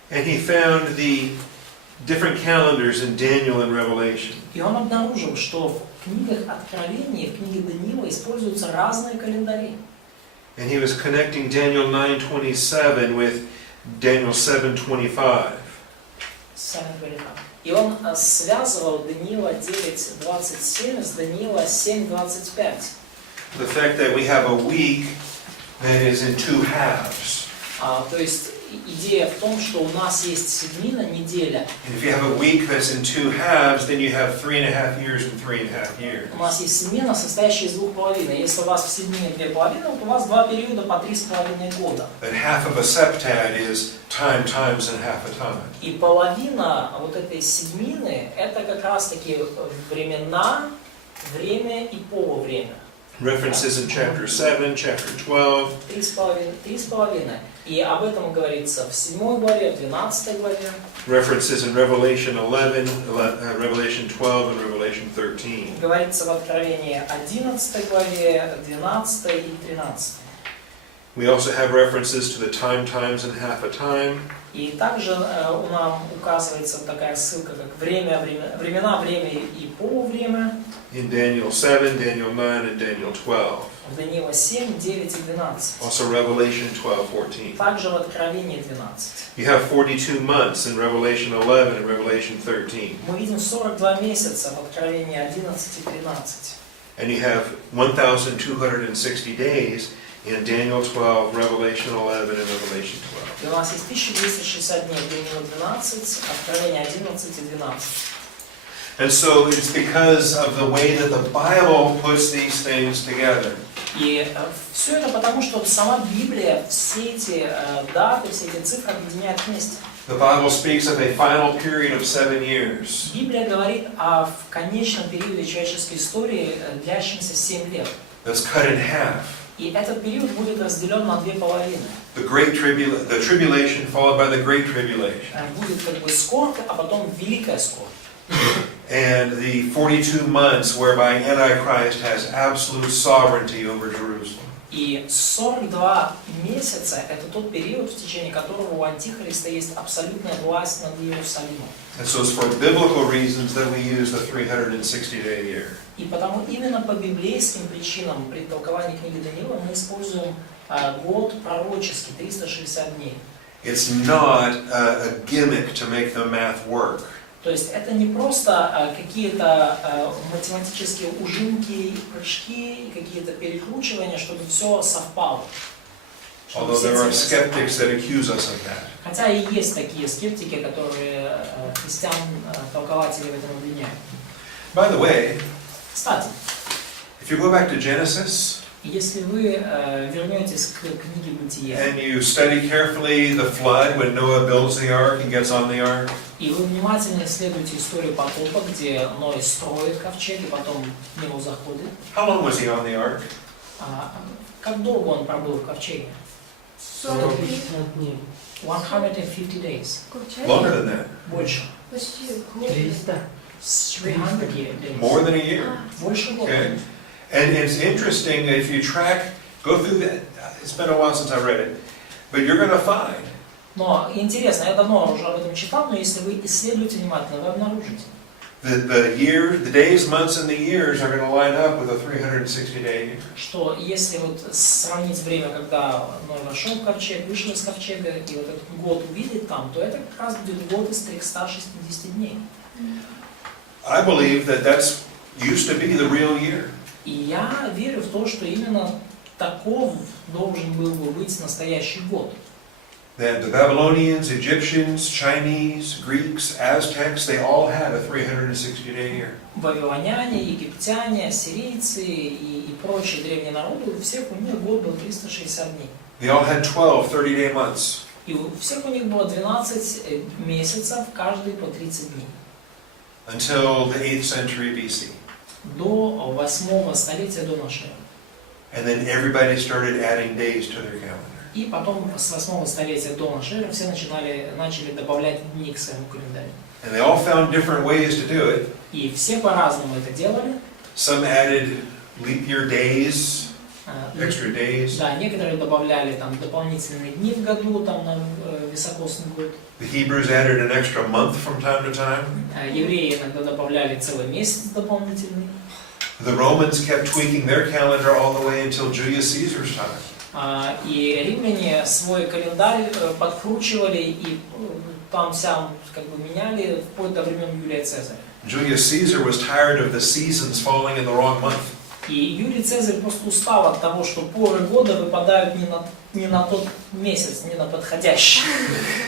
And he found the different calendars in Daniel and Revelation. И он обнаружил, что в книгах Откровения, в книге Даниила используются разные календари. And he was connecting Daniel 9:27 with Daniel 7:25. И он связывал Даниила 9:27 с Даниила 7:25. The fact that we have a week that is in two halves. То есть идея в том, что у нас есть седмина, неделя. And if you have a week that's in two halves, then you have 3.5 years and 3.5 years. У нас есть седмина, состоящая из двух половин. Если у вас в седмине 2 половины, вот у вас 2 периода по 3,5 года. That half of a septad is time times and half a time. И половина вот этой седмины – это как раз-таки времена, время и полувремя. References in chapter 7, chapter 12. 3,5. И об этом говорится в 7 главе, в 12 главе. References in Revelation 11, Revelation 12, and Revelation 13. Говорится в Откровении 11 главе, 12 и 13. We also have references to the time times and half a time. И также нам указывается такая ссылка, как времена, время и полувремя. In Daniel 7, Daniel 9, and Daniel 12. В Даниила 7, 9 и 12. Also Revelation 12:14. Также в Откровении 12. You have 42 months in Revelation 11 and Revelation 13. Мы видим 42 месяца в Откровении 11 и 13. And you have 1,260 days in Daniel 12, Revelation 11, and Revelation 12. И у нас есть 1260 дней в Даниила 12, Откровение 11 и 12. And so it's because of the way that the Bible puts these things together. И все это потому, что сама Библия все эти даты, все эти цифры объединяет вместе. The Bible speaks of a final period of 7 years. Библия говорит о конечном периоде человеческой истории, длящемся 7 лет. That's cut in half. И этот период будет разделен на 2 половины. The tribulation followed by the great tribulation. Будет как бы скорбь, а потом великая скорбь. And the 42 months whereby Antichrist has absolute sovereignty over Jerusalem. И 42 месяца – это тот период, в течение которого у Антихриста есть абсолютная власть над Иерусалимом. And so it's for biblical reasons that we use the 360-day year. И потому именно по библейским причинам при толковании книги Даниила мы используем год пророческий, 360 дней. It's not a gimmick to make the math work. То есть это не просто какие-то математические ужимки, прыжки, и какие-то перекручивания, чтобы все совпало. Although there are skeptics that accuse us of that. Хотя и есть такие скептики, которые христиан, толкователи в этом обвиняют. By the way, Кстати, if you go back to Genesis если вы вернетесь к книге Бытия, and you study carefully the flood when Noah builds the ark and gets on the ark, и вы внимательно исследуете историю потопа, где Ной строит ковчег и потом в него заходит, how long was he on the ark? как долго он пробыл в ковчеге? 150 дней. 150 days. Longer than that. Больше. Почти 300. 300 days. More than a year. Больше года. Okay. And it's interesting if you go through that. It's been a while since I read it, but you're going to find Но интересно, я давно уже об этом читал, но если вы исследуете внимательно, вы обнаружите, that the days, months, and the years are going to line up with a 360-day year. что если вот сравнить время, когда Ной вошел в ковчег, вышел из ковчега, и вот этот год увидеть там, то это как раз будет год из 360 дней. I believe that that's used to be the real year. И я верю в то, что именно таков должен был бы быть настоящий год. That the Babylonians, Egyptians, Chinese, Greeks, Aztecs, they all had a 360-day year. Вавилоняне, египтяне, ассирийцы и прочие древние народы, у всех у них год был 360 дней. They all had 12 30-day months. И у всех у них было 12 месяцев, каждый по 30 дней. Until the 8th century BC. До 8 столетия до нашей эры. And then everybody started adding days to their calendar. И потом с 8 столетия до нашей эры все начали добавлять дни к своему календарю. And they all found different ways to do it. И все по-разному это делали. Some added leap year days, extra days. Да, некоторые добавляли там дополнительные дни в году, там на високосный год. The Hebrews added an extra month from time to time. Евреи иногда добавляли целый месяц дополнительный. The Romans kept tweaking their calendar all the way until Julius Caesar's time. И римляне свой календарь подкручивали и там-сям как бы меняли вплоть до времен Юлия Цезаря. Julius Caesar was tired of the seasons falling in the wrong month. И Юлий Цезарь просто устал от того, что поры года выпадают не на тот месяц, не на подходящий.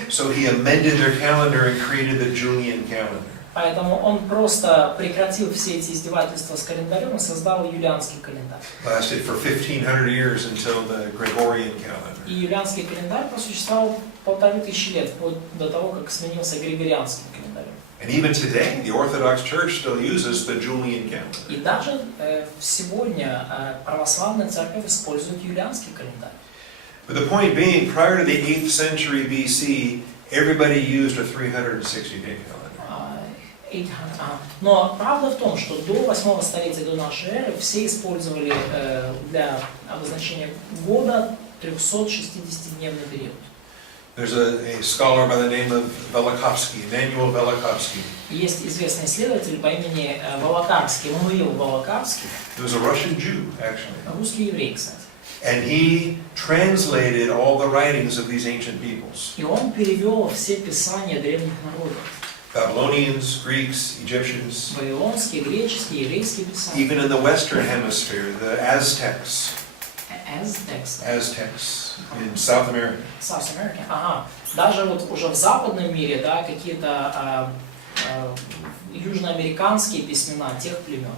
So he amended their calendar and created the Julian calendar. Поэтому он просто прекратил все эти издевательства с календарем и создал юлианский календарь. Lasted for 1500 years until the Gregorian calendar. И юлианский календарь просуществовал 1500 лет, вплоть до того, как сменился григорианским календарем. And even today, the Orthodox Church still uses the Julian calendar. И даже сегодня православная церковь использует юлианский календарь. But the point being, prior to the 8th century BC, everybody used a 360-day calendar. Но правда в том, что до 8 столетия до нашей эры все использовали для обозначения года 360-дневный период. There's a scholar by the name of Velikovsky, Emanuel Velikovsky. Есть известный исследователь по имени Волокарский, Эммануил Волокарский. He was a Russian Jew, actually. Русский еврей, кстати. And he translated all the writings of these ancient peoples. И он перевел все писания древних народов. Babylonians, Greeks, Egyptians. Вавилонские, греческие, еврейские писания. Even in the Western Hemisphere, the Aztecs. Aztecs in South America. South America. Ага. Даже вот уже в западном мире, да, какие-то южноамериканские письмена тех племен.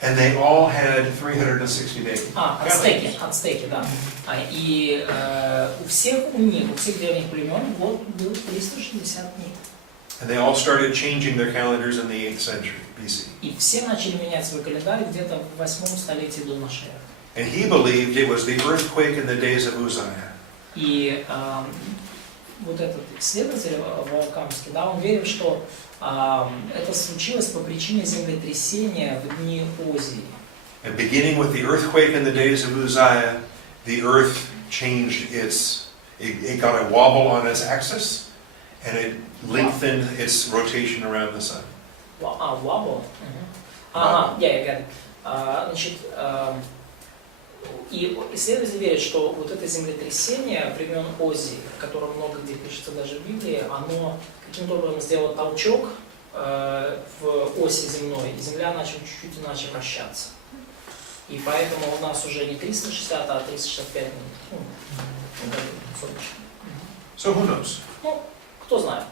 And they all had 360-day calendars. Ацтеки, да. И у всех древних племен год был 360 дней. And they all started changing their calendars in the 8th century BC. И все начали менять свой календарь где-то в 8 столетии до нашей эры. And he believed it was the earthquake in the days of Uzziah. И вот этот исследователь Волокарский, да, он верил, что это случилось по причине землетрясения в дни Озии. And beginning with the earthquake in the days of Uzziah, the earth changed it got a wobble on its axis, and it lengthened its rotation around the sun. Wobble? Ага, я got it. Значит, и исследователи верят, что вот это землетрясение времен Озии, о котором много где пишется даже в Библии, оно каким-то образом сделало толчок в оси земной, и Земля начала чуть-чуть иначе вращаться. И поэтому у нас уже не 360, а 365 минут. So who knows? Ну, кто знает.